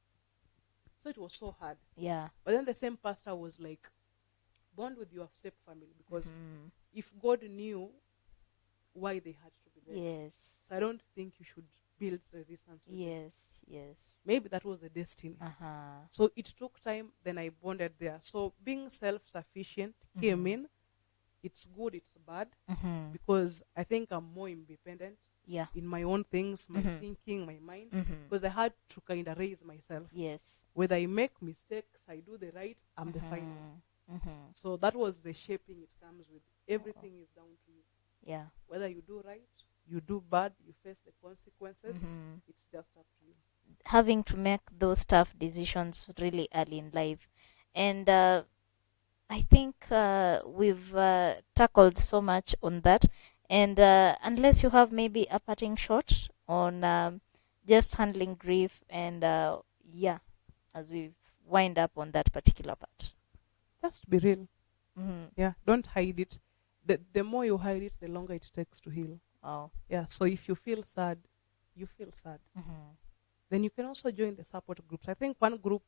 So it was so hard. Yeah. But then the same pastor was like, bond with your step family because Mhm. if God knew why they had to be there, Yes. so I don't think you should build resistance with them. Yes. Yes. Maybe that was the destiny. Uh-huh. So it took time, then I bonded there. So being self-sufficient came in. It's good, it's bad, Mm-hmm. because I think I'm more independent Yeah. in my own things, my Mhm. thinking, my mind, Mm-hmm. because I had to kind of raise myself. Yes. Whether I make mistakes, I do the right, I'm the final. Mm-hmm. So that was the shaping it comes with. Everything is down to you. Yeah. Whether you do right, you do bad, you face the consequences, Mm-hmm. it's just up to you. Having to make those tough decisions really early in life. And I think we've tackled so much on that. And unless you have maybe a parting shot on just handling grief and yeah, as we wind up on that particular part. Just be real. Mm-hmm. Yeah, don't hide it. The more you hide it, the longer it takes to heal. Wow. Yeah, so if you feel sad, you feel sad. Mm-hmm. Then you can also join the support groups. I think one group,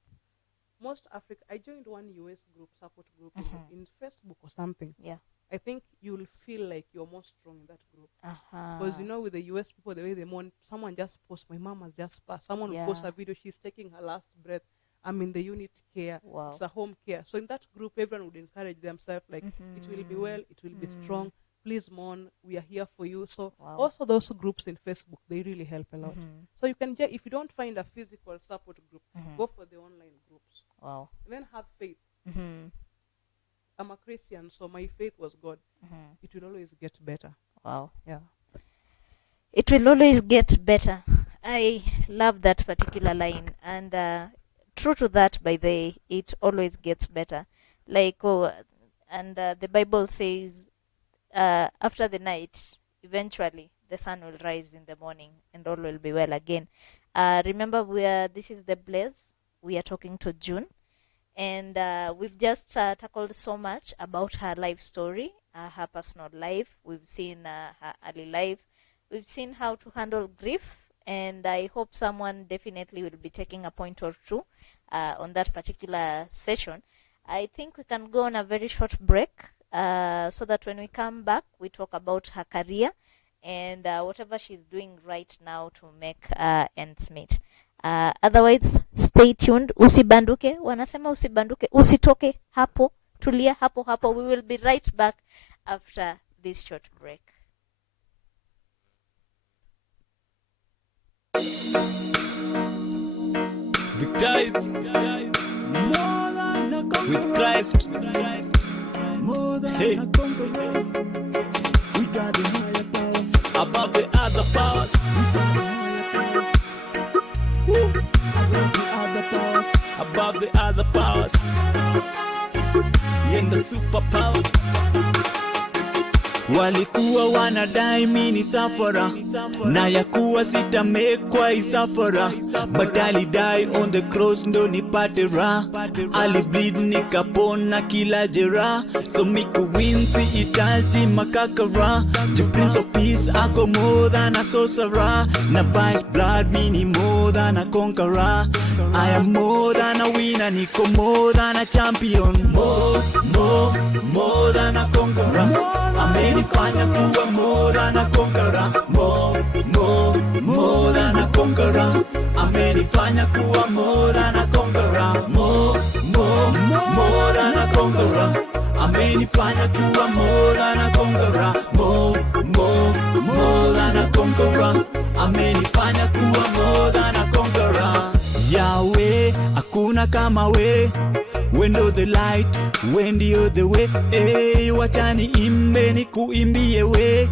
I joined one US group, support group in Facebook or something. Yeah. I think you'll feel like you're more strong in that group. Uh-huh. Because with the US people, the way they mourn, someone just posts, my mom has just passed. Someone will post Yeah. a video, she's taking her last breath. I'm in the unit care. Wow. It's a home care. So in that group, everyone would encourage themselves, like, it will be well, it will be strong. Please mourn, we are here for you. So Wow. also those groups in Facebook, they really help a lot. Mhm. So you can, if you don't find a physical support group, go for the online groups. Wow. And then have faith. Mm-hmm. I'm a Christian, so my faith was God. Mm-hmm. It will always get better. Wow. Yeah. It will always get better. I love that particular line, and true to that, by the way, it always gets better. Like, and the Bible says, after the night, eventually the sun will rise in the morning, and all will be well again. Remember, this is the Blaze. We are talking to June, and we've just tackled so much about her life story, her personal life. We've seen her early life. We've seen how to handle grief, and I hope someone definitely will be taking a point or two on that particular session. I think we can go on a very short break so that when we come back, we talk about her career and whatever she's doing right now to make ends meet. Otherwise, stay tuned. Usibanduke. Wanasema usibanduke. Usitoke hapo. Tulia hapo hapo. We will be right back after this short break. Victorious with Christ. Hey. We got the higher power above the other powers. Woo. Above the other powers. In the superpowers. Walikuwa wanadai mini safara na ya kuwa sitamekwa isafara, but alidai on the cross ndo nipate raha. Alibleed nikapona kila jeraha, so miku winsi itaji makakara. The Prince of Peace ako more than a sorcerer, na by his blood mini more than a conqueror. I am more than a winner, niko more than a champion. More than a conqueror. Amenifanya kuwa more than a conqueror. More than a conqueror. Amenifanya kuwa more than a conqueror. More than a conqueror. Amenifanya kuwa more than a conqueror. More than a conqueror. Amenifanya kuwa more than a conqueror. Yahweh, hakuna kama we. When do the light, when do the way. Hey, wachani imbe ni kuimbie we,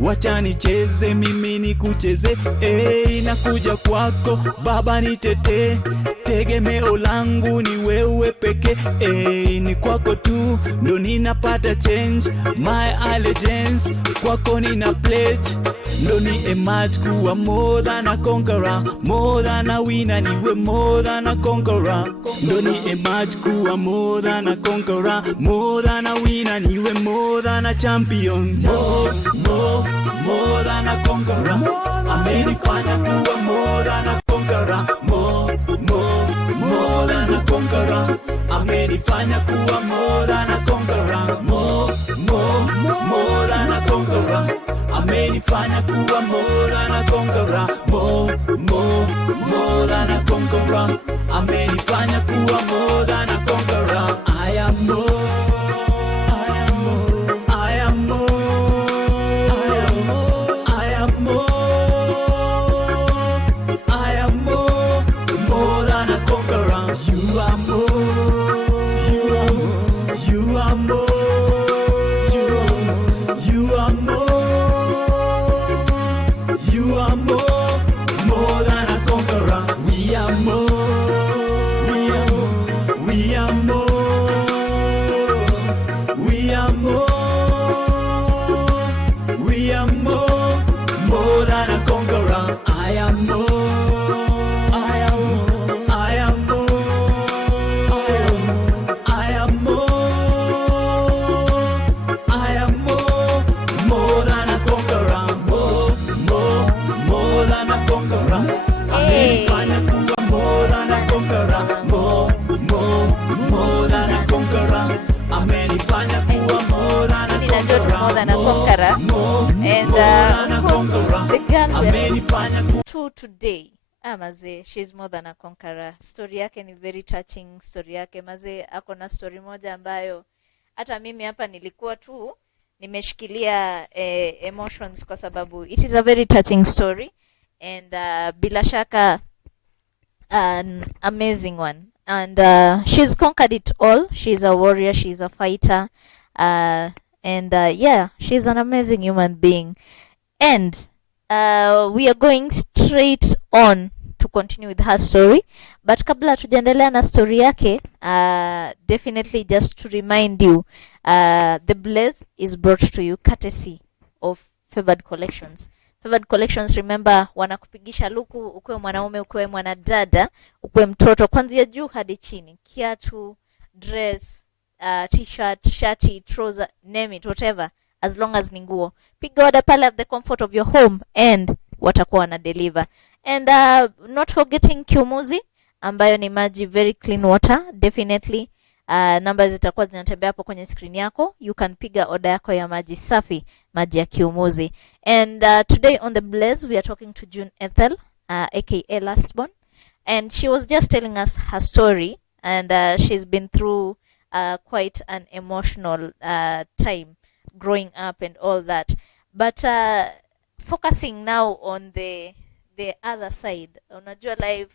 wachani cheze mimi ni kucheze. Hey, nakuja kwako Baba nitete, tegemeo langu ni wewe peke. Hey, ni kwako tu ndo ninapata change, my allegiance kwako nina pledge. Ndo ni emerge kuwa more than a conqueror, more than a winner, niwe more than a conqueror. Ndo ni emerge kuwa more than a conqueror, more than a winner, niwe more than a champion. More than a conqueror. Amenifanya kuwa more than a conqueror. More than a conqueror. Amenifanya kuwa more than a conqueror. More than a conqueror. Amenifanya kuwa more than a conqueror. More than a conqueror. Amenifanya kuwa more than a conqueror. I am more. I am more. I am more. I am more. I am more. More than a conqueror. You are more. You are more. You are more. You are more. You are more. More than a conqueror. We are more. We are more. We are more. We are more. We are more. More than a conqueror. I am more. I am more. I am more. I am more. I am more. More than a conqueror. More than a conqueror. Amenifanya kuwa more than a conqueror. More than a conqueror. Amenifanya kuwa more than a conqueror. More than a conqueror. And the girl Amenifanya kuwa to today. Maze, she's more than a conqueror. Story yake ni very touching. Story yake maze, ako na story moja ambayo hata mimi hapa nilikuwa tu nimeshikilia emotions kwa sababu it is a very touching story, and bila shaka an amazing one, and she's conquered it all. She's a warrior, she's a fighter, and yeah, she's an amazing human being. And we are going straight on to continue with her story, but kabla tujaendelea na story yake, definitely just to remind you, the Blaze is brought to you courtesy of Favored Collections. Favored collections, remember, wanakupigisha luku, ukuwe mwanaume, ukuwe mwanadada, ukuwe mtoto, kwanzia juu hadi chini, kiatu, dress, t-shirt, shati, trouser, name it, whatever, as long as ni nguo. Piga order pale at the comfort of your home and watakuwa wana deliver. And not forgetting Kiumuzi, ambayo ni maji, very clean water, definitely. Numbers zitakuwa zinatembea hapo kwenye screen yako. You can piga order yako ya maji safi, maji ya Kiumuzi. And today on the Blaze, we are talking to June Ethel, aka Lastborn. And she was just telling us her story. And she's been through quite an emotional time growing up and all that. But focusing now on the other side, unajua life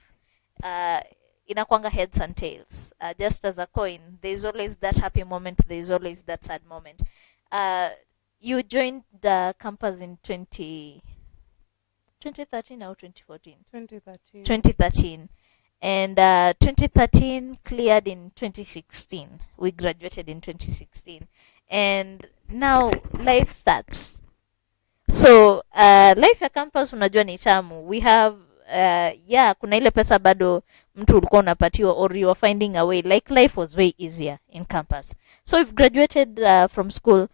inakwanga heads and tails. Just as a coin, there's always that happy moment, there's always that sad moment. You joined the campus in 2013 or 2014? 2013. 2013. And 2013 cleared in 2016. We graduated in 2016. And now life starts. So life ya campus unajua ni tamu. We have kuna ile pesa bado mtu ulikuwa unapatiwa, or you are finding a way. Like life was way easier in campus. So we've graduated from school.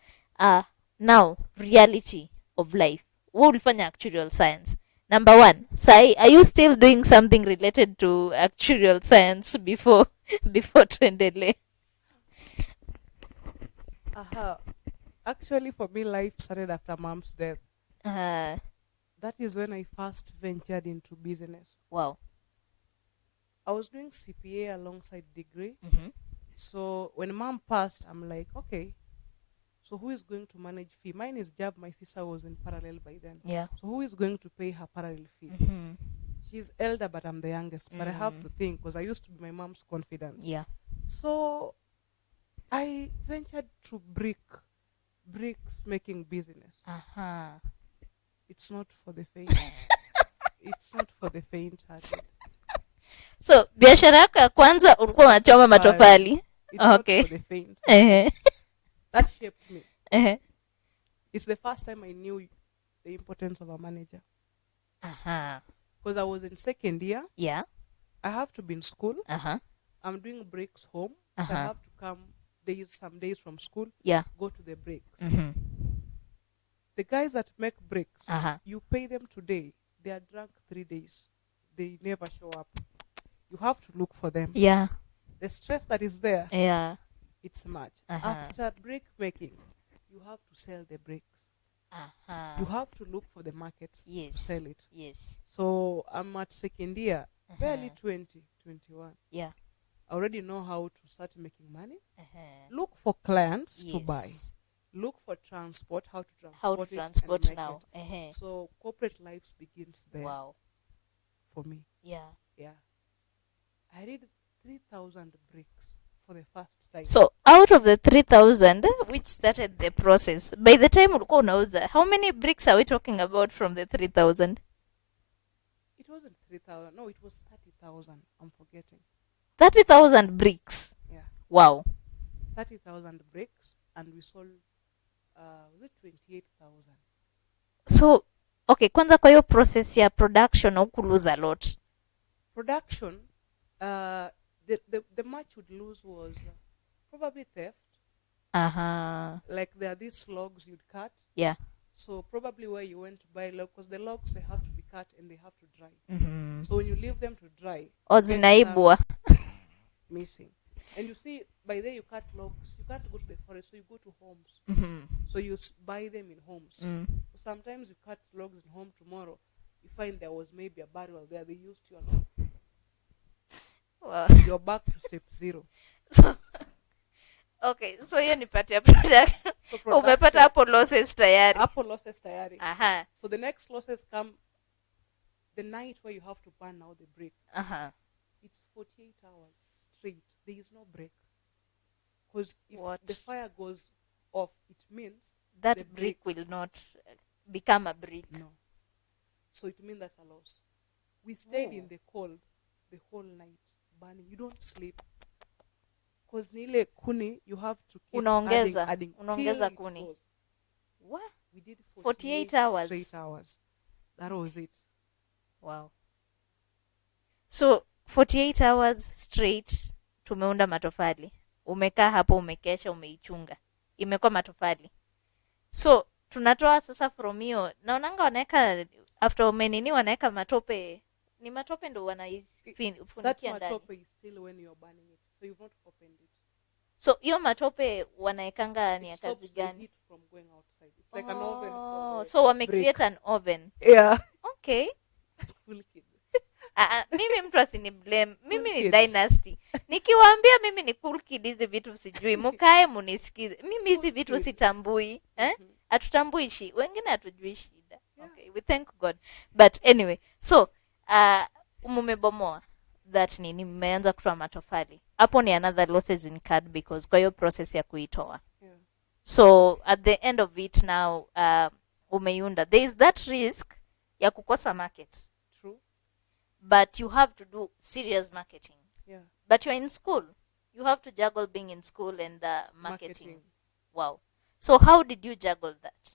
Now reality of life. Wewe ulifanya actuarial science. Number one, Sai, are you still doing something related to actuarial science before tuendelee? Actually, for me, life started after mom's death. That is when I first ventured into business. Wow. I was doing CPA alongside degree. Mm-hmm. So when mom passed, I'm like, okay, so who is going to manage fee? Mine is job. My sister was in parallel by then. Yeah. So who is going to pay her parallel fee? Mm-hmm. She's elder, but I'm the youngest. But I have to think, because I used to be my mom's confidant. Yeah. So I ventured to bricks making business. It's not for the faint. It's not for the faint-hearted. So biashara yako ya kwanza ulikuwa unachoma matofali. It's not for the faint. That shaped me. It's the first time I knew the importance of a manager. Because I was in second year. Yeah. I have to be in school. I'm doing breaks home. So I have to come some days from school. Yeah. Go to the breaks. The guys that make breaks, you pay them today. They are drunk 3 days. They never show up. You have to look for them. Yeah. The stress that is there. Yeah. It's much. After break making, you have to sell the breaks. You have to look for the markets to sell it. Yes. So I'm at second year, barely 20, 21. Yeah. I already know how to start making money. Look for clients to buy. Look for transport, how to transport now. So corporate life begins there. Wow. For me. Yeah. Yeah. I did 3,000 bricks for the first time. So out of the 3,000, which started the process, by the time ulikuwa unauza, how many bricks are we talking about from the 3,000? It wasn't 3,000. No, it was 30,000. I'm forgetting. 30,000 bricks. Yeah. Wow. 30,000 bricks, and we sold was it 28,000. So okay, kwanza kwa hiyo process ya production au lose a lot? Production, the much would lose was probably theft. Like there are these logs you'd cut. Yeah. So probably where you went to buy log, because the logs, they have to be cut and they have to dry. So when you leave them to dry, zinaibwa missing. And you see, by there you cut logs, you can't go to the forest, so you go to homes. So you buy them in homes. So sometimes you cut logs in home, tomorrow you find there was maybe a barrel there, they used your log. Wow. You're back to step 0. So, okay, so hiyo ni part ya production. Umepata hapo losses tayari. So the next losses come the night where you have to burn out the brick. It's 48 hours straight. There is no break. Because if the fire goes off, it means that brick will not become a brick. No. So it means that's a loss. We stayed in the cold the whole night, burning. You don't sleep. Because nile kuni, you have to keep adding unaongeza kuni. What? We did 48 hours. Straight hours. That was it. Wow. So 48 hours straight tumeunda matofali. Umekaa hapo, umekesha, umeichunga, imekuwa matofali. So tunatoa sasa from hiyo, naonanga wanaweka after umenini, wanaweka matope, ni matope ndo That wanafunikia ndani. matope is still when you're burning it, so you've not opened it. So hiyo matope wanaekanga ni ya It kazi stops the gani? heat from going outside. It's like an oven for the So wame brick. create an oven. Yeah. Okay. Cool kid. Mimi mtu asini blame. Mimi ni kids. dynasty. Nikiwaambia mimi ni cool kid, hizi vitu sijui, mukae munisikize. Mimi hizi Cool vitu kid. sitambui. Hatutambui wengine hatujui shida. Yeah. Okay, we thank God. But anyway, so mumebomoa that nini, mmeanza kutoa matofali. Hapo ni another losses incurred because kwa hiyo process ya kuitoa. Yeah. So at the end of it now, umeiunda, there is that risk ya kukosa market, True. but you have to do serious marketing. Yeah. But you're in school, you have to juggle being in school and marketing. Wow. So how did you juggle that?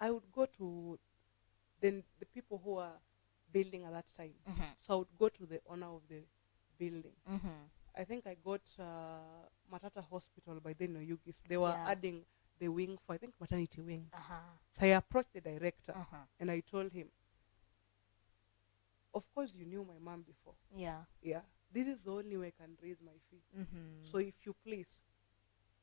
I would go to the people who are building at that time. So I would go to the owner of the building. I think I got Matata Hospital by then, Oyugis. They were adding the wing for, I think, maternity wing. So I approached the director and I told him, of course you knew my mom before. Yeah. This is the only way I can raise my fee. So if you please,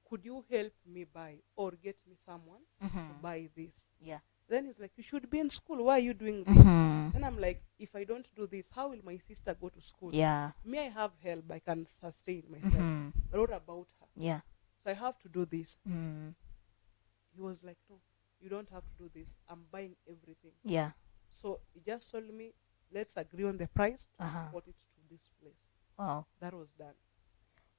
could you help me buy or get me someone to buy this? Yeah. Then he's like, you should be in school. Why are you doing this? And I'm like, if I don't do this, how will my sister go to school? Yeah. Me, I have help. I can sustain myself. But what about her? Yeah. So I have to do this. He was like, no, you don't have to do this. I'm buying everything. Yeah. So he just told me, let's agree on the price, transport it to this place. Wow. That was done.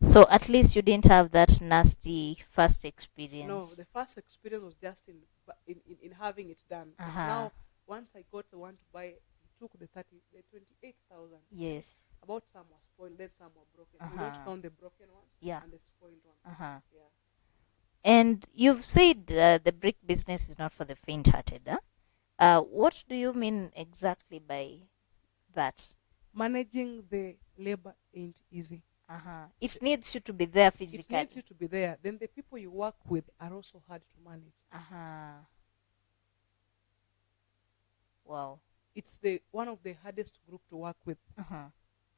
So at least you didn't have that nasty first experience. No, the first experience was just in having it done. Now, once I got the one to buy, he took the 28,000. Yes. About some were spoiled, then some were broken. So we don't count the broken ones and the spoiled ones. Yeah. And you've said the brick business is not for the faint-hearted. What do you mean exactly by that? Managing the labor ain't easy. It needs you to be there physically. It needs you to be there. Then the people you work with are also hard to manage. Wow. It's one of the hardest group to work with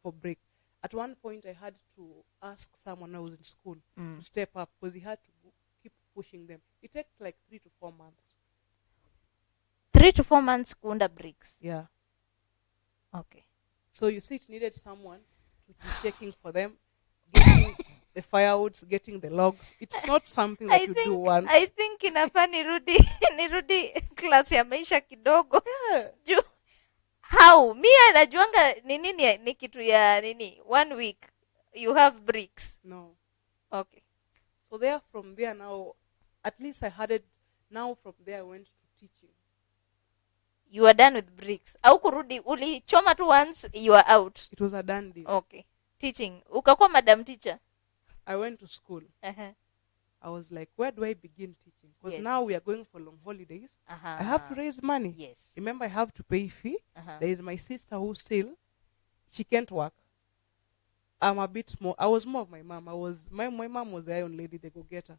for brick. At one point, I had to ask someone who was in school to step up because he had to keep pushing them. It takes like 3 to 4 months. 3 to 4 months kuunda bricks. Yeah. Okay. So you see, it needed someone to be checking for them, getting the firewoods, getting the logs. It's not something that you do once. I think inafaa nirudi class ya maisha kidogo. Yeah. How? Mi anajuanga nini ni kitu ya nini. 1 week you have bricks. No. Okay. So there, from there now, at least I had it. Now from there I went to teaching. You are done with bricks. Au kurudi, ulichoma tu once, you are out. It was a done deal. Okay. Teaching. Ukakuwa madam teacher. I went to school. I was like, where do I begin teaching? Because now we are going for long holidays. I have to raise money. Yes. Remember, I have to pay fee. There is my sister who still, she can't work. I'm a bit small. I was more of my mom. My mom was the iron lady, the go-getter.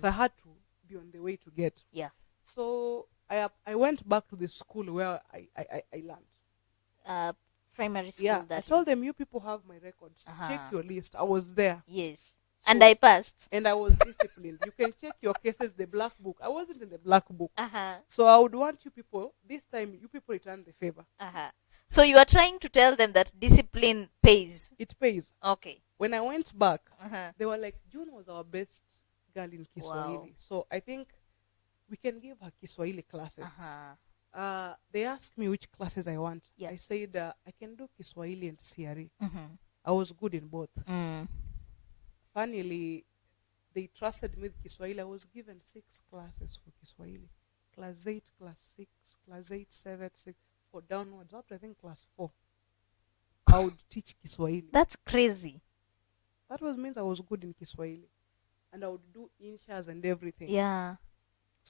So I had to be on the way to get. Yeah. So I went back to the school where I learned. Primary school. Yeah, that I told them, you people have my records. Check your list. I was there. Yes. So, and I passed. And I was disciplined. You can check your cases, the black book. I wasn't in the black book. So I would want you people, this time, you people return the favor. So you are trying to tell them that discipline pays. It pays. Okay. When I went back, they were like, June was our best girl in Kiswahili. Wow. So I think we can give her Kiswahili classes. They asked me which classes I want. Yeah. I said, I can do Kiswahili and CRE. I was good in both. Funnily, they trusted me with Kiswahili. I was given 6 classes for Kiswahili. Class 8, class 6, class 8, 7, 6, for downwards up to I think class 4. I would teach Kiswahili. That's crazy. That means I was good in Kiswahili. And I would do inshas and everything. Yeah.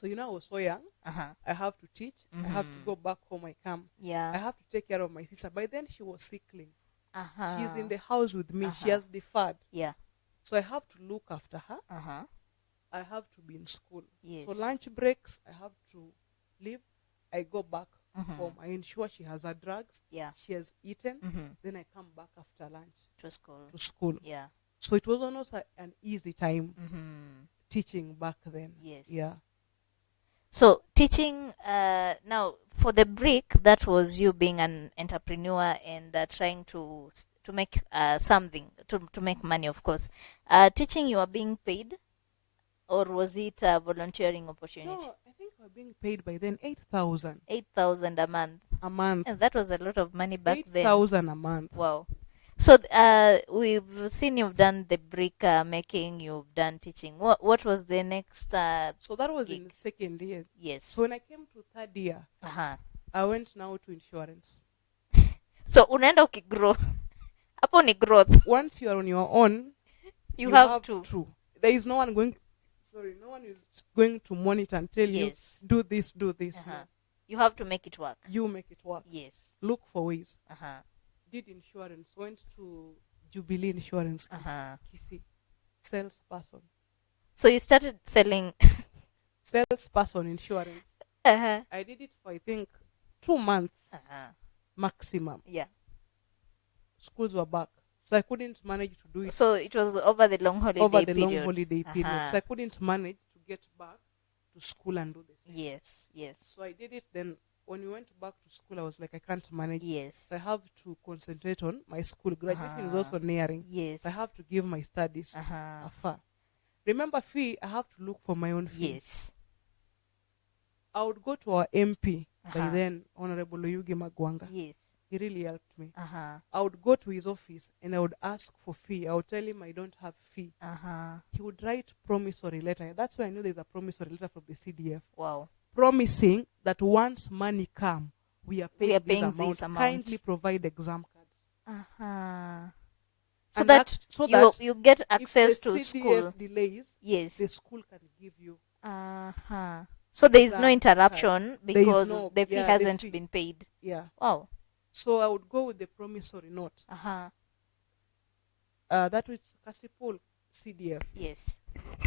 So I was so young. I have to teach. I have to go back home. I come. Yeah. I have to take care of my sister. By then she was sickling. She's in Uh-huh. the house with me. She has deferred. Yeah. So I have to look after her. I have to be in school. Yes. So lunch breaks, I have to leave. I go back home. I ensure she has her drugs. Yeah. She has eaten. Then I come back after lunch To school. to school. Yeah. So it was almost an easy time teaching back then. Yes. Yeah. So teaching, now for the brick, that was you being an entrepreneur and trying to make something, to make money, of course. Teaching, you are being paid, or was it a volunteering opportunity? No, I think we're being paid by then 8,000 8,000 a month. a month. And that was a lot of money back then. 8,000 a month. Wow. So we've seen you've done the brick making, you've done teaching. What was the next? So that was gig? in second year. Yes. So when I came to third year, I went now to insurance. So unaenda ukigrow. Hapo ni growth. Once you are on your own, You have to. There is no one no one is going to monitor and tell you, Yes. do this, do this. No. You have to make it work. You make it work. Yes. Look for ways. Did insurance, went to Jubilee Insurance, Kisi, salesperson. So you started selling. Salesperson insurance. I did it for, I think, 2 months maximum. Yeah. Schools were back. So I couldn't manage to do it So it was over the long holiday over the period. long holiday period. So I couldn't manage to get back to school and do this. Yes, yes. So I did it. Then when we went back to school, I was like, I can't manage. Yes. So I have to concentrate on my school. Graduation is also nearing. Yes. So I have to give my studies afar. Remember, fee, I have to look for my own fee. Yes. I would go to our MP by then, Honorable Oyugi Magwanga. Yes. He really helped me. I would go to his office and I would ask for fee. I would tell him I don't have fee. He would write promissory letter. That's why I knew there's a promissory letter from the CDF. Wow. Promising that once money come, we are paying, this amount. Kindly provide exam cards. So that, you get access if the to CDF school. delays, Yes. the school can give you. So there is no interruption because no- the fee yeah, the hasn't fee. been paid. Yeah. Wow. So I would go with the promissory note. That was Kasipul CDF. Yes.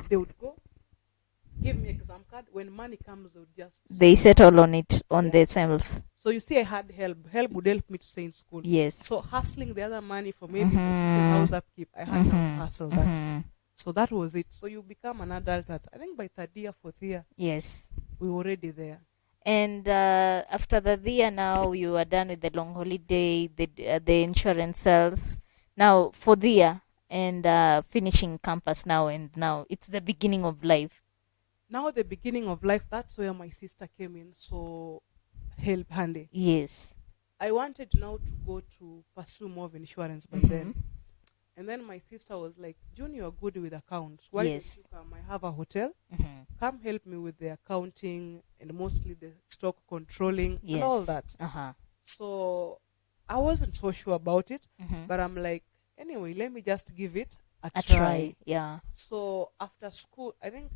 They would go, give me exam card. When money comes, they would just. They settle on it on Yeah. themselves. So you see, I had help. Help would help me to stay in school. Yes. So hustling the other money for maybe consistent house upkeep, I had to hustle that. So that was it. So you become an adult at, I think by third year, fourth year, Yes. we were already there. And after the year, now you are done with the long holiday, the insurance sales. Now for the year and finishing campus now, and now it's the beginning of life. Now the beginning of life, that's where my sister came in. So help handy. Yes. I wanted now to go to pursue more of insurance by then. And then my sister was like, June, you're good with accounts. Why Yes. don't you come? I have a hotel. Come help me with the accounting and mostly the stock controlling and all that. So I wasn't so sure about it, but I'm like, anyway, let me just give it a try. Yeah. So after school, I think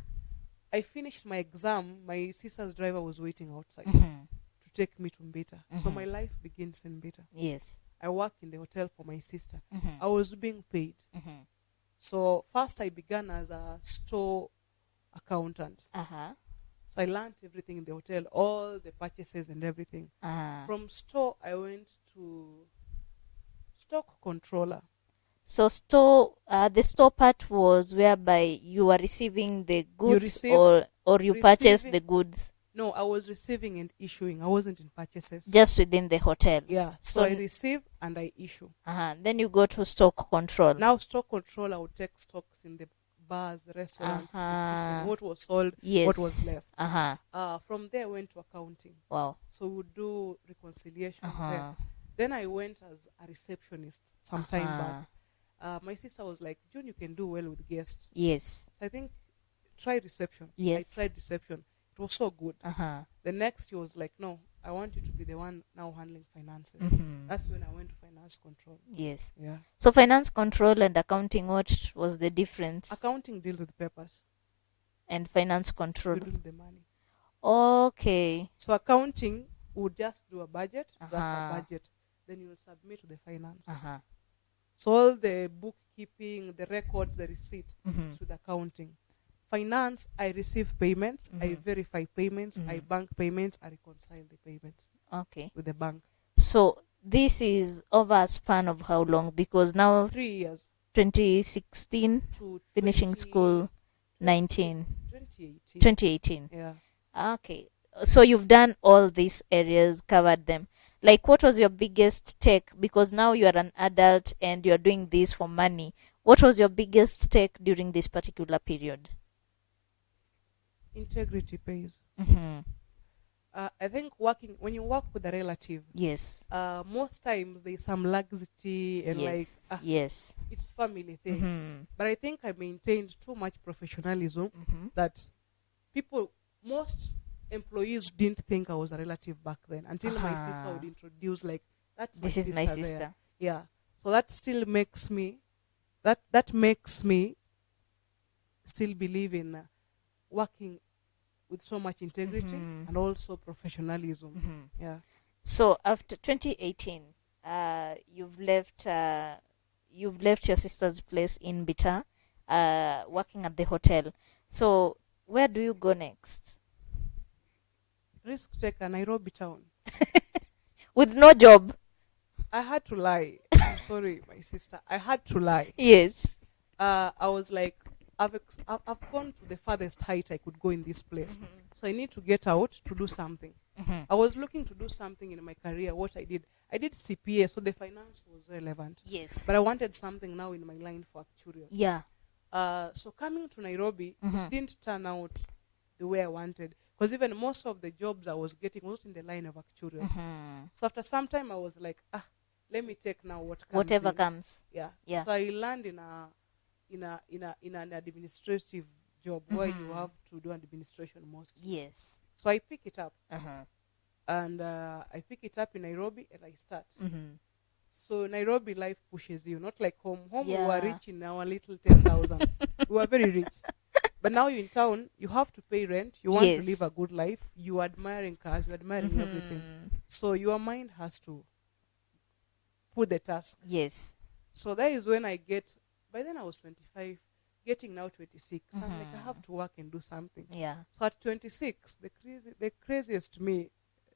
I finished my exam. My sister's driver was waiting outside to take me to Mbita. So my life begins in Mbita. Yes. I worked in the hotel for my sister. I was being paid. So first I began as a store accountant. So I learned everything in the hotel, all the purchases and everything. From store, I went to stock controller. So the store part was whereby you are receiving the goods, or you purchase the goods. No, I was receiving and issuing. I wasn't in purchases. Just within the hotel. Yeah. So I receive and I issue. Then you go to stock control. Now stock control, I would take stocks in the bars, the restaurants, the kitchen, what was sold, what was left. From there I went to accounting. Wow. So we would do reconciliation there. Then I went as a receptionist some time back. My sister was like, June, you can do well with guests. Yes. So I think try reception. Yes. I tried reception. It was so good. The next year was like, no, I want you to be the one now handling finances. That's when I went to finance control. Yes. Yeah. So finance control and accounting, what was the difference? Accounting deals with papers. And finance control. You deal with the money. Okay. So accounting would just do a budget, draft Uh-huh. a budget, then you will submit to the finance. Uh-huh. So all the bookkeeping, the records, the receipt Mhm. is with accounting. Finance, I receive payments, I Mhm. verify payments, I Mhm. bank payments, I reconcile the payments Okay. with the bank. So this is over a span of how long? Because now 3 years 2016, to finishing 20, school 20 19, 2018. 2018. Yeah. Okay. So you've done all these areas, covered them. Like, what was your biggest take? Because now you are an adult and you're doing this for money. What was your biggest take during this particular period? Integrity pays. Mm-hmm. I think when you work with a relative, Yes. most times there's some laxity and like Yes. Yes. it's family thing. Mm-hmm. But I think I maintained too much professionalism Mm-hmm. that most employees didn't think I was a relative back then until my sister Uh-huh. would introduce like that's This my is sister my there. sister. Yeah. So that still makes me that makes me still believe in working with so much integrity Mhm. and also professionalism. Mhm. Yeah. So after 2018, you've left your sister's place in Bita, working at the hotel. So where do you go next? Risk taker, Nairobi town. With no job. I had to lie. I'm sorry, my sister. I had to lie. Yes. I was like, I've gone to the farthest height I could go in this place. So I need to get out to do something. Mhm. I was looking to do something in my career. What I did CPA, so the finance was relevant. Yes. But I wanted something now in my line for actuarial. Yeah. So coming to Nairobi, Mhm. it didn't turn out the way I wanted. Because even most of the jobs I was getting was in the line of actuarial. Mhm. So after some time, I was like, let me take now what comes Whatever in. comes. Yeah. Yeah. So I land in an administrative job where you Mhm. have to do administration mostly. Yes. So I pick it up, Uh-huh. and I pick it up in Nairobi, and I start. Mhm. So Nairobi life pushes you, not like home. Home we were Yeah. rich in our little 10,000. We were very rich. But now you're in town, you have to pay rent. You want to Yes. live a good life. You are admiring cars. You're admiring everything. Mhm. So your mind has to put the task. Yes. So that is when by then I was 25, getting now 26. So I'm like, I have to work and do something. Yeah. So at 26, the craziest me,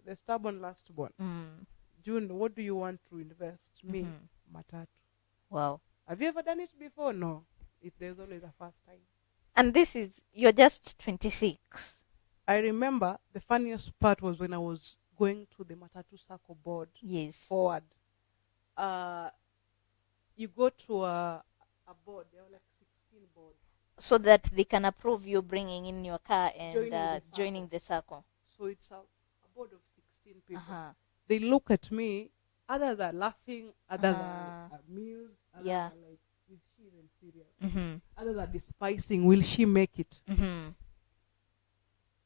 the stubborn last born, Mm. June, what do you want to invest? Me, Mhm. matatu. Wow. Have you ever done it before? No. There's always a first time. And you're just 26. I remember the funniest part was when I was going to the matatu circle board Yes. forward. You go to a board. There were like 16 boards. So that they can approve you bringing in your car and Joining the circle. joining the circle. So it's a board of 16 people. Uh-huh. They look at me. Others are laughing. Others Uh-huh. are amused. Others Yeah. are like, is she even serious? Mm-hmm. Others are despising. Will she make it? Mm-hmm.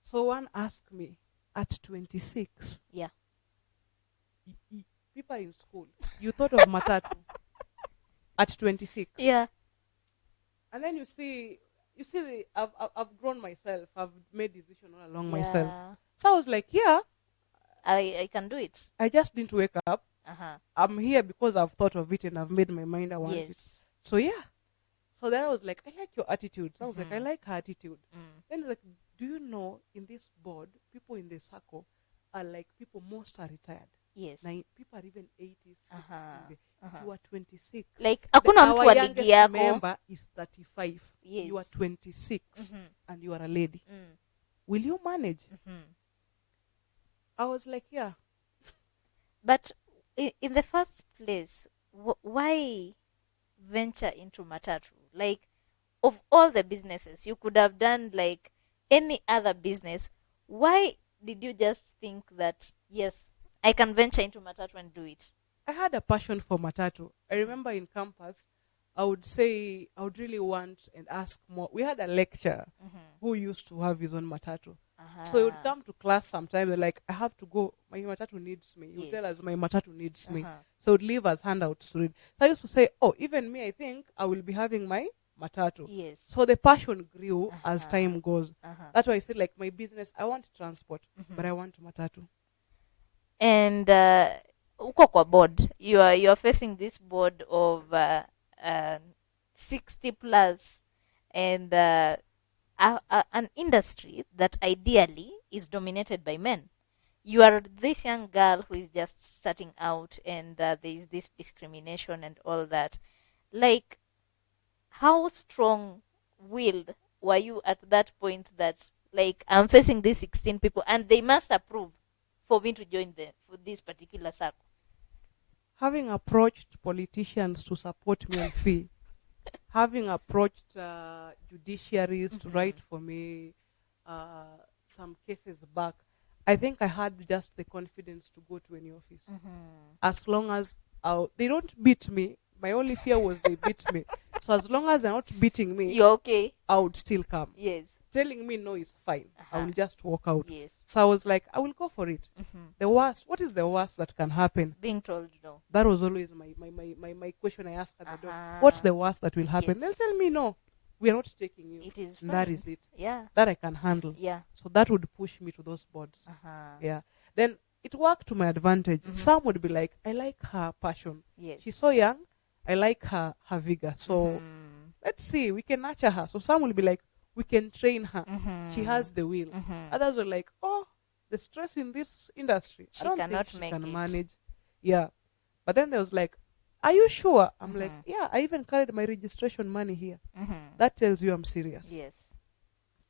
So one asked me at 26. Yeah. People in school, you thought of matatu at 26. Yeah. And then you see I've grown myself. I've made decisions all along myself. So I was like, yeah, I can do it. I just didn't wake up. Uh-huh. I'm here because I've thought of it and I've made my mind I want it. Yes. So yeah. So then I was like, I like your attitude. So I was like, I Mhm. like her attitude. Mm. Then like, do you know in this board, people in the circle are like people most are retired. Yes. People are even 80s. Uh-huh. Uh-huh. You are 26. Like hakuna mtu Our wa ligi youngest yako. member is 35. Yes. You are 26 Mhm. and you are a lady. Mm. Will you manage? Mhm. I was like, yeah. But in the first place, why venture into matatu? Like, of all the businesses you could have done, like any other business, why did you just think that yes, I can venture into matatu and do it? I had a passion for matatu. I remember in campus, I would say I would really want and ask more. We had a lecturer who used to have his own matatu. So he would come to class sometime. They're like, I have to go. My matatu needs me. You Yes. tell us my matatu needs me. Uh-huh. So he would leave us handouts to read. So I used to say, oh, even me, I think I will be having my matatu. Yes. So the passion grew as Uh-huh. time goes. That's why I said, like, my business, I want transport, but I want matatu. And uko kwa board, you are facing this board of 60 plus, and an industry that ideally is dominated by men. You are this young girl who is just starting out, and there is this discrimination and all that. Like, how strong willed were you at that point that, like, I'm facing these 16 people and they must approve for me to join them for this particular circle? Having approached politicians to support me on fee, having approached judiciaries to write for me some cases back, I think I had just the confidence to go to any office. As long as they don't beat me, my only fear was they beat me. So as long as they're not beating me, You're okay. I would still come. Yes. Telling me no is fine. I Uh-huh. will just walk out. Yes. So I was like, I will go for it. The worst, what is the worst that can happen? Being told no. That was always my question I asked at the door. Uh-huh. What's the worst that will happen? Yes. They'll tell me no. We are not taking you. It is And that fine. is it. Yeah. That I can handle. Yeah. So that would push me to those boards. Uh-huh. Yeah. Then it worked to my advantage. Some would be like, I like her passion. Yes. She's so young. I like her vigor. So let's see, we can nurture her. So some will be like, we can train her. She has the will. Others were like, oh, the stress in this industry, She I don't cannot think she make can it. manage. Yeah. But then there was like, are you sure? I'm like, yeah, I even carried my registration money here. That tells you I'm serious. Yes.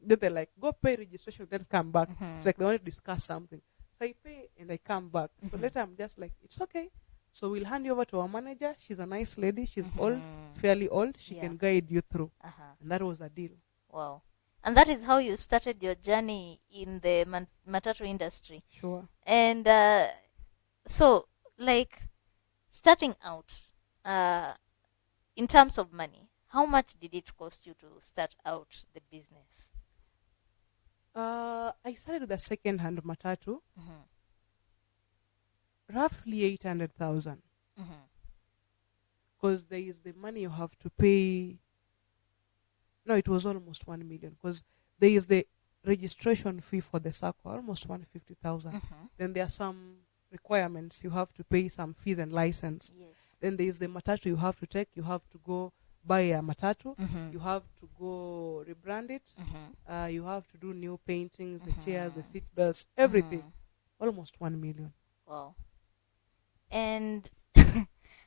Then they're like, go pay registration, then come back. It's like they want to discuss something. So I pay and I come back. So later I'm just like, it's okay. So we'll hand you over to our manager. She's a nice lady. She's old, fairly old. She Yeah. can guide you through. Uh-huh. And that was a deal. Wow. And that is how you started your journey in the matatu industry. Sure. And so, like, starting out, in terms of money, how much did it cost you to start out the business? I started with a second-hand matatu, roughly 800,000. Because there is the money you have to pay. No, it was almost 1 million. Because there is the registration fee for the circle, almost 150,000. Then there are some requirements. You have to pay some fees and license. Yes. Then there is the matatu you have to take. You have to go buy a matatu. You have to go rebrand it. You have to do new paintings, the chairs, the seat belts, everything. Almost 1 million. Wow. And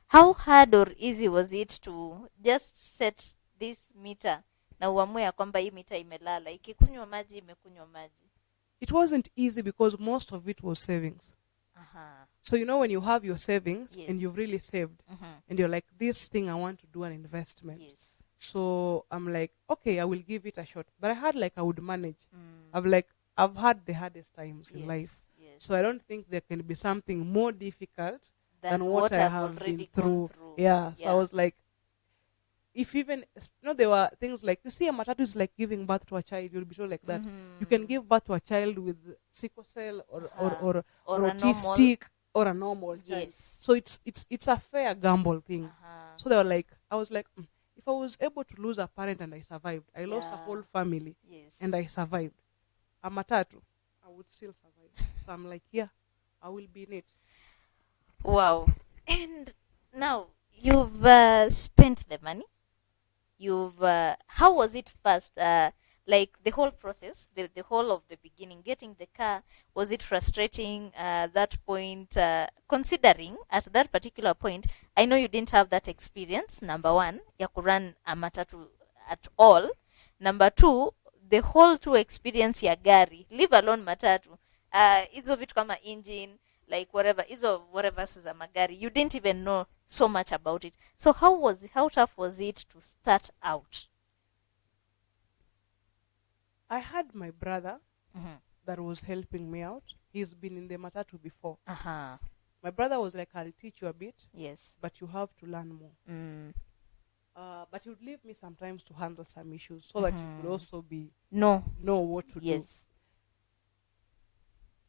how hard or easy was it to just set this meter na uamue ya kwamba hii mita imelala, ikikunywa maji imekunywa maji? It wasn't easy because most of it was savings. So when you have your savings Yes. and you've really saved and you're like, this thing I want to do an investment. Yes. So I'm like, okay, I will give it a shot. But I had like I would manage. I've had the hardest times in life. Yes. So I don't think there can be something more difficult Than what I I've have already been gone through. Yeah. So I was like, if even there were things like, you see, a matatu is like giving birth to a child. You'll be told like that. You can give birth to a child with sickle cell or Or a autistic or a normal child. Yes. So it's a fair gamble thing. So they were like, I was like, if I was able to lose a parent and I survived, I lost a whole family Yes. and I survived. A matatu, I would still survive. So I'm like, yeah, I will be in it. Wow. And now you've spent the money. You've how was it first? Like the whole process, the whole of the beginning, getting the car, was it frustrating that point? Considering at that particular point, I know you didn't have that experience. Number one, ya kurun a matatu at all. Number two, the whole experience ya gari, leave alone matatu. Hizo vitu kama engine, like whatever, hizo whatever za magari, you didn't even know so much about it. So how tough was it to start out? I had my brother that was helping me out. He's been in the matatu before. My brother was like, I'll teach you a bit. Yes. But you have to learn more. But he would leave me sometimes to handle some issues so that he could also know what to do. Yes.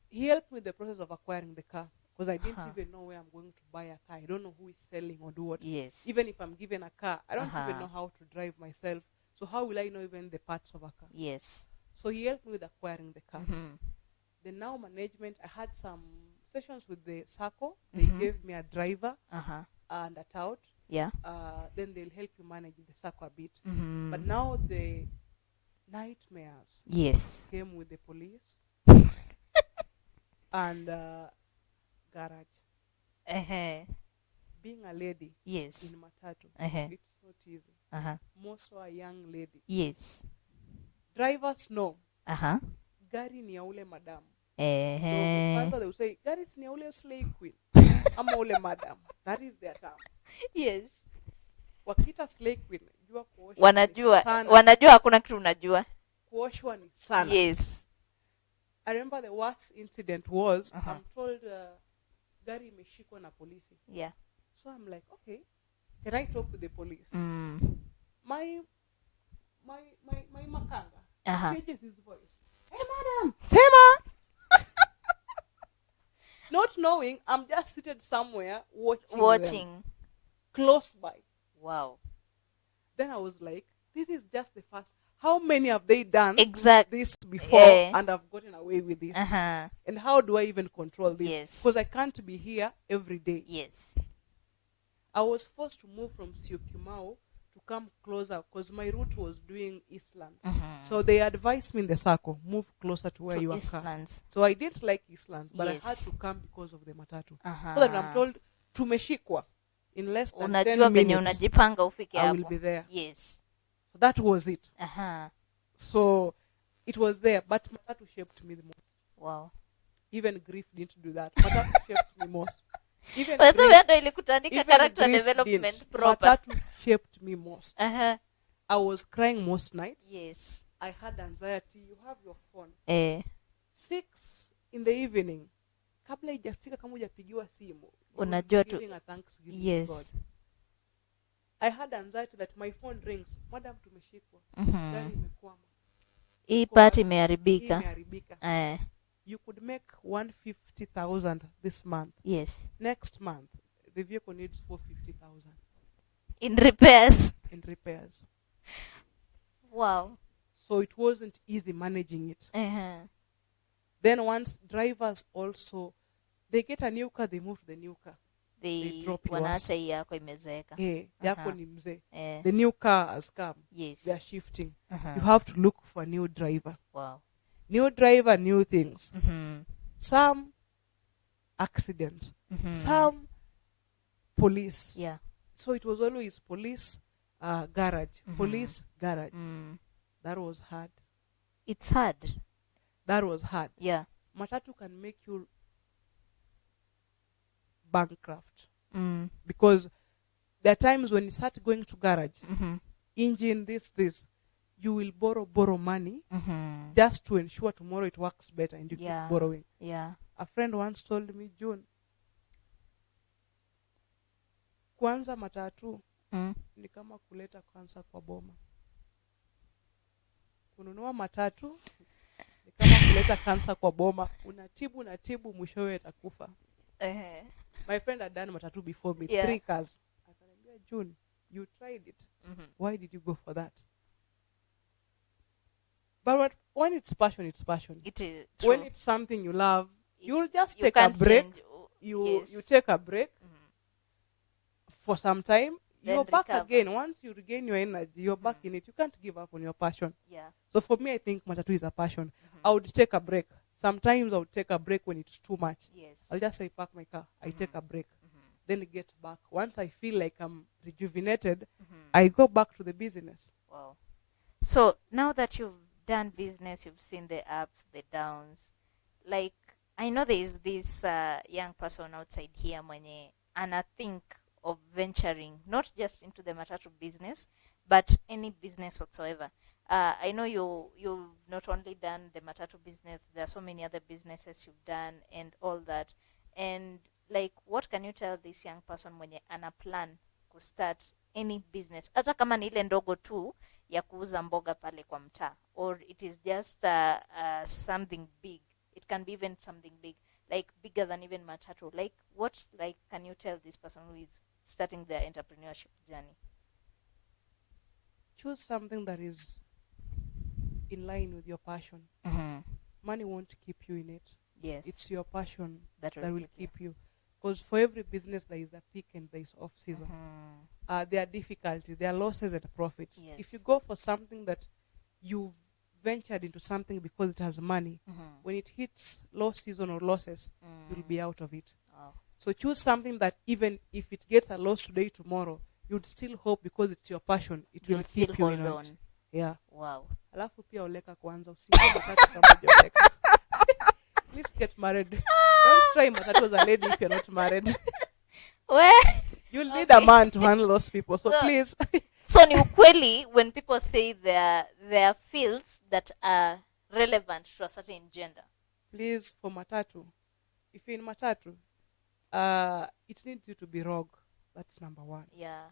He helped me with the process of acquiring the car. because I didn't even know where I'm going to buy a car. I don't know who is selling or do what. Yes. Even if I'm given a car, I don't even know how to drive myself. So how will I know even the parts of a car? Yes. So he helped me with acquiring the car. Mm-hmm. Then now management, I had some sessions with the SACCO. They gave me a driver and a tout. Yeah. Then they'll help you manage the SACCO a bit. Mm-hmm. But now the nightmares Yes. came with the police and garage. Being a lady Yes. in matatu, it's not easy. Most are a young lady. Yes. Drivers know. Gari ni ya ule madam. Kwanza they will say, gari ni ya ule slay queen. Ama ule madam. That is their term. Yes. Wakita slay queen, jua kuoshwa Wanajua. ni sana. Wanajua hakuna kitu unajua. Kuoshwa ni sana. Yes. I remember the worst incident was, I'm told gari imeshikwa na polisi. Yeah. So I'm like, okay, can I talk to the police? My makanga changes his voice. Hey, madam, Tema. Not knowing, I'm just seated somewhere watching them, close by. Wow. Then I was like, this is just the first. How many have they done this before and have gotten away with this? And how do I even control this? Yes. Because I can't be here every day. Yes. I was forced to move from Syokimau to come closer because my route was doing Eastland. So they advised me in the SACCO, move closer to where you are. So I didn't like Eastlands, but I had to come because of the matatu. So that I'm told, tumeshikwa, in less than 10 minutes, I will be there. Yes. So that was it. So it was there, but matatu shaped me the most. Wow. Even grief didn't do that. Matatu shaped me most. Even character development proper. Matatu shaped me most. I was crying most nights. Yes. I had anxiety. You have your phone. 6 in the evening. Kabla ijafika kama hujapigiwa simu. Unajua tu. Giving a thanksgiving Yes. to God. I had anxiety that my phone rings. Madam, tumeshikwa. Gari imekwama. Hii part imeharibika. You could make 150,000 this month. Yes. Next month, the vehicle needs 450,000 in repairs. Wow. So it wasn't easy managing it. Then once drivers also, they get a new car, they move to the new car. They drop yours. Yako imezeeka. Yako ni mzee. The new car has come. Yes. They are shifting. You have to look for a new driver. Wow. New driver, new things. Some accidents. Some police. Yeah. So it was always police, garage. Police, garage. That was hard. It's hard. That was hard. Yeah. Matatu can make you bankrupt. Because there are times when you start going to garage, engine, this, you will borrow money just to ensure tomorrow it works better and you keep borrowing. Yeah. A friend once told me, June, kwanza matatu ni kama kuleta kansa kwa boma. Kununua matatu ni kama kuleta kansa kwa boma. Unatibu mwishowe atakufa. My friend had done matatu before me, 3 cars. Akaniambia, June, you tried it. Why did you go for that? But when it's passion, it's passion. It is true. When it's something you love, you'll just take a break. You take a break for some time. Then you're back recover. Again. Once you regain your energy, you're back in it. You can't give up on your passion. Yeah. So for me, I think matatu is a passion. I would take a break. Sometimes I would take a break when it's too much. Yes. I'll just say park my car. I take a break. Then get back. Once I feel like I'm rejuvenated, I go back to the business. Wow. So now that you've done business, you've seen the ups, the downs. Like, I know there is this young person outside here mwenye ana think of venturing not just into the matatu business, but any business whatsoever. I know you've not only done the matatu business, there are so many other businesses you've done and all that. And like, what can you tell this young person mwenye ana plan to start any business? Hata kama ni ile ndogo tu ya kuuza mboga pale kwa mtaa, or it is just something big. It can be even something big. like bigger than even matatu? Like what, like, can you tell this person who is starting their entrepreneurship journey? Choose something that is in line with your passion. Money won't keep you in it. Yes. It's your passion that will keep you. Because for every business there is a peak and there is off season. There are difficulties, there are losses and profits. Yes. If you go for something that you've ventured into something because it has money, when it hits low season or losses, you'll be out of it. So choose something that even if it gets a loss today, tomorrow, you'd still hope because it's your passion, it will keep you in it. Yeah. Wow. Alafu pia oleka kwanza, usiingie matatu kama hujaoleka. Please get married. Don't try matatu as a lady if you're not married. Where? You'll need a man to handle those people. So please. So ni ukweli when people say there are fields that are relevant to a certain gender. Please, for matatu, if you're in matatu, it needs you to be rogue. That's number one. Yeah.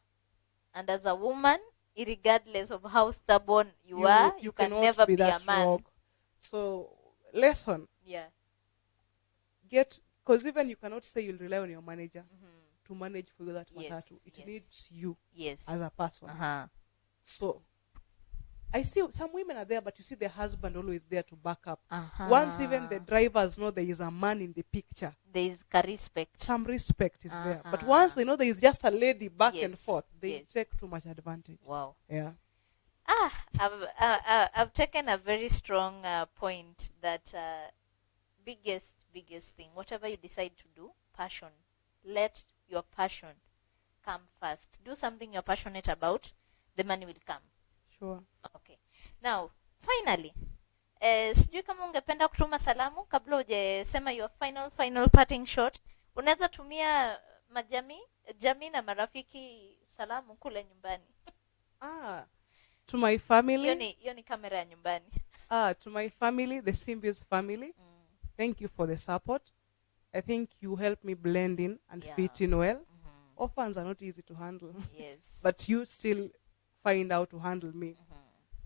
And as a woman, regardless of how stubborn you are, you can never be a man. Rogue. So, lesson. Yeah. Because even you cannot say you'll rely on your manager to manage for you that matatu. It needs you as a person. So, I see some women are there, but you see the husband always there to back up. Once even the drivers know there is a man in the picture, there is respect. Some respect is there. But once they know there is just a lady back and forth, they take too much advantage. Wow. Yeah. I've taken a very strong point that biggest thing, whatever you decide to do, passion. Let your passion come first. Do something you're passionate about, the money will come. Sure. Okay. Now, finally, sijui kama ungependa kutuma salamu kabla hujasema your final parting shot. Unaweza tumia jamii na marafiki salamu kule nyumbani. To my family. Hiyo ni kamera ya nyumbani. To my family, the Simbios family. Thank you for the support. I think you helped me blend in and fit in well. Orphans are not easy to handle. Yes. But you still find out to handle me.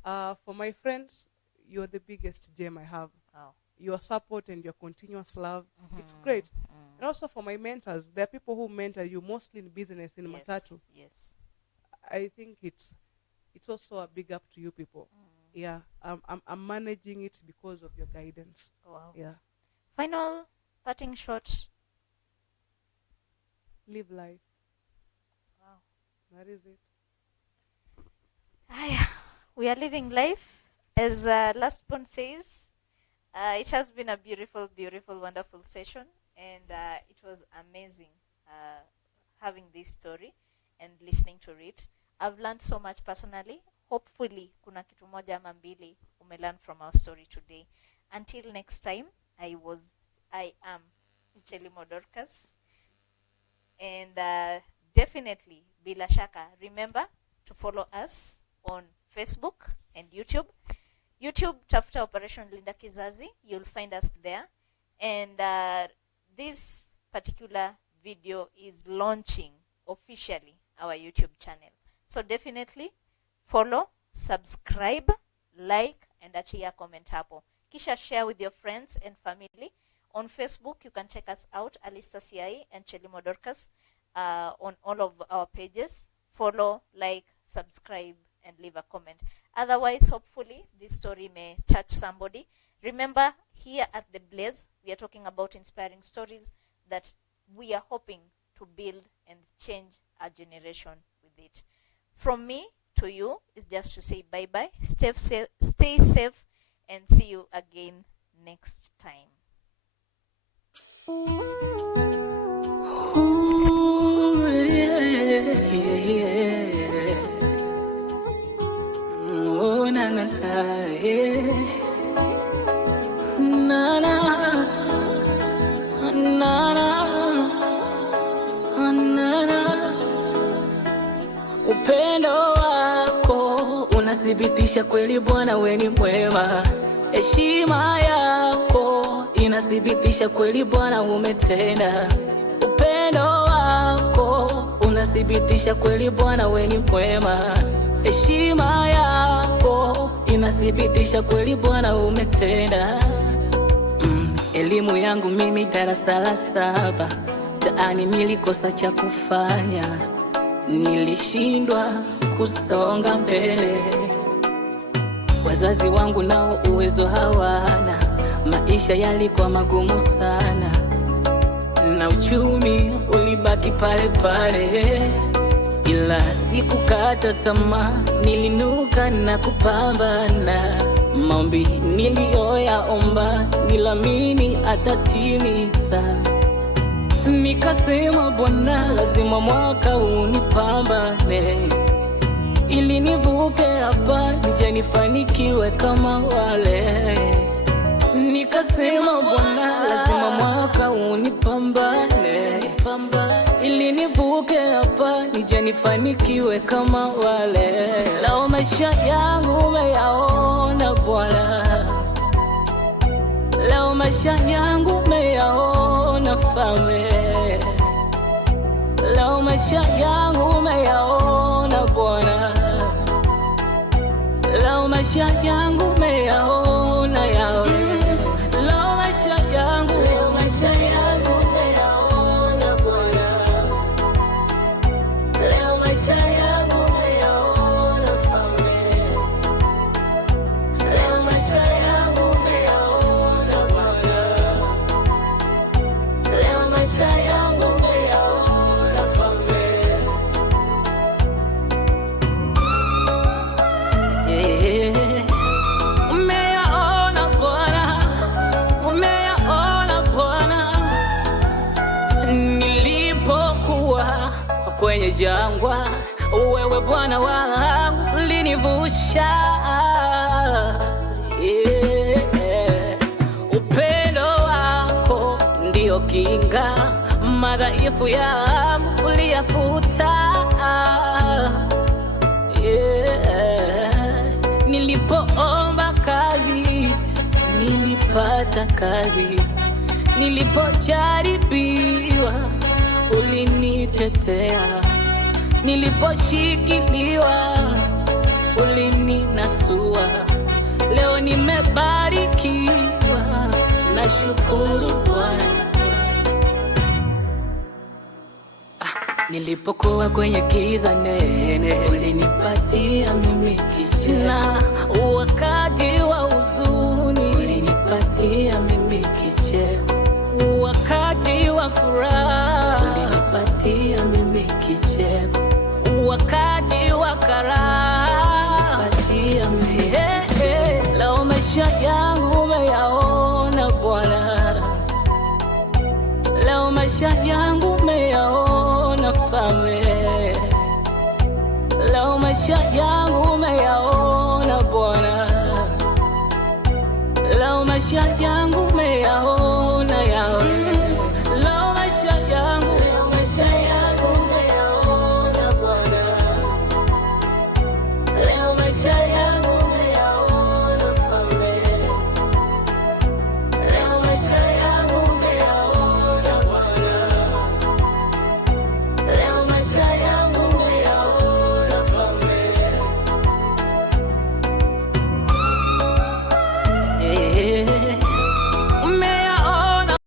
For my friends, you're the biggest gem I have. Your support and your continuous love, it's great. And also for my mentors, there are people who mentor you mostly in business, in matatu. Yes. I think it's also a big up to you people. Yeah, I'm managing it because of your guidance. Wow. Yeah. Final parting shot. Live life. Wow. That is it. We are living life, as Last Bond says. It has been a beautiful, wonderful session, and it was amazing having this story and listening to it. I've learned so much personally. Hopefully, kuna kitu moja ama mbili umelearn from our story today. Until next time, I am Chelimo Dorcas, and definitely, bila shaka, remember to follow us on Facebook and YouTube. YouTube, tafuta Operation Linda Kizazi, you'll find us there. And this particular video is launching officially our YouTube channel. So definitely follow, subscribe, like, and achia comment hapo. Kisha share with your friends and family. On Facebook, you can check us out, Alista CI and Chelimo Dorcas, on all of our pages. Follow, like, subscribe, and leave a comment. Otherwise, hopefully, this story may touch somebody. Remember, here at The Blaze, we are talking about inspiring stories that we are hoping to build and change our generation with it. From me to you is just to say bye-bye, stay safe, and see you again next time. Ooh, yeah. Oh, na na na, yeah. Na na na na na. Upendo wako unathibitisha kweli Bwana wewe ni mwema. Heshima yako inathibitisha kweli Bwana umetenda. Upendo wako unathibitisha kweli Bwana wewe ni mwema. Heshima yako inathibitisha kweli Bwana umetenda. Elimu yangu mimi darasa la 7, mtaani nilikosa cha kufanya, nilishindwa kusonga mbele. Wazazi wangu nao uwezo hawana, maisha yalikuwa magumu sana, na uchumi ulibaki pale pale. Ila sikukata tamaa, nilinuka na kupambana. Maombi niliyoyaomba nilamini atatimiza. Nikasema Bwana, lazima mwaka unipambane, ili nivuke hapa nije nifanikiwe kama wale. Nikasema Bwana, lazima mwaka unipambane, ili nivuke hapa nije nifanikiwe kama wale. Leo maisha yangu umeyaona Bwana, leo maisha yangu umeyaona Fame, leo maisha yangu umeyaona Bwana, leo maisha yangu umeyaona yawe. Leo maisha yangu umeyaona Bwana, leo maisha yangu umeyaona Fame, leo maisha yangu umeyaona Bwana, leo maisha yangu umeyaona Fame. Umeyaona Bwana, umeyaona Bwana. Nilipokuwa kwenye jangwa, wewe Bwana wangu ulinivusha. Upendo wako ndio kinga, madhaifu yangu uliyafuta. Nilipoomba kazi, nilipata kazi. Nilipojaribiwa, ulinitetea. Niliposhikiliwa, ulininasua. Leo nimebarikiwa, nashukuru Bwana. Nilipokuwa kwenye giza nene, ulinipatia mimi kicheko. Na wakati wa huzuni, ulinipatia mimi kicheko. Wakati wa furaha, ulinipatia mimi kicheko. Wakati wa karaha, ulinipatia mimi kicheko. Leo maisha yangu umeyaona Bwana, leo maisha yangu umeyaona Fame, leo maisha yangu umeyaona Bwana, leo maisha yangu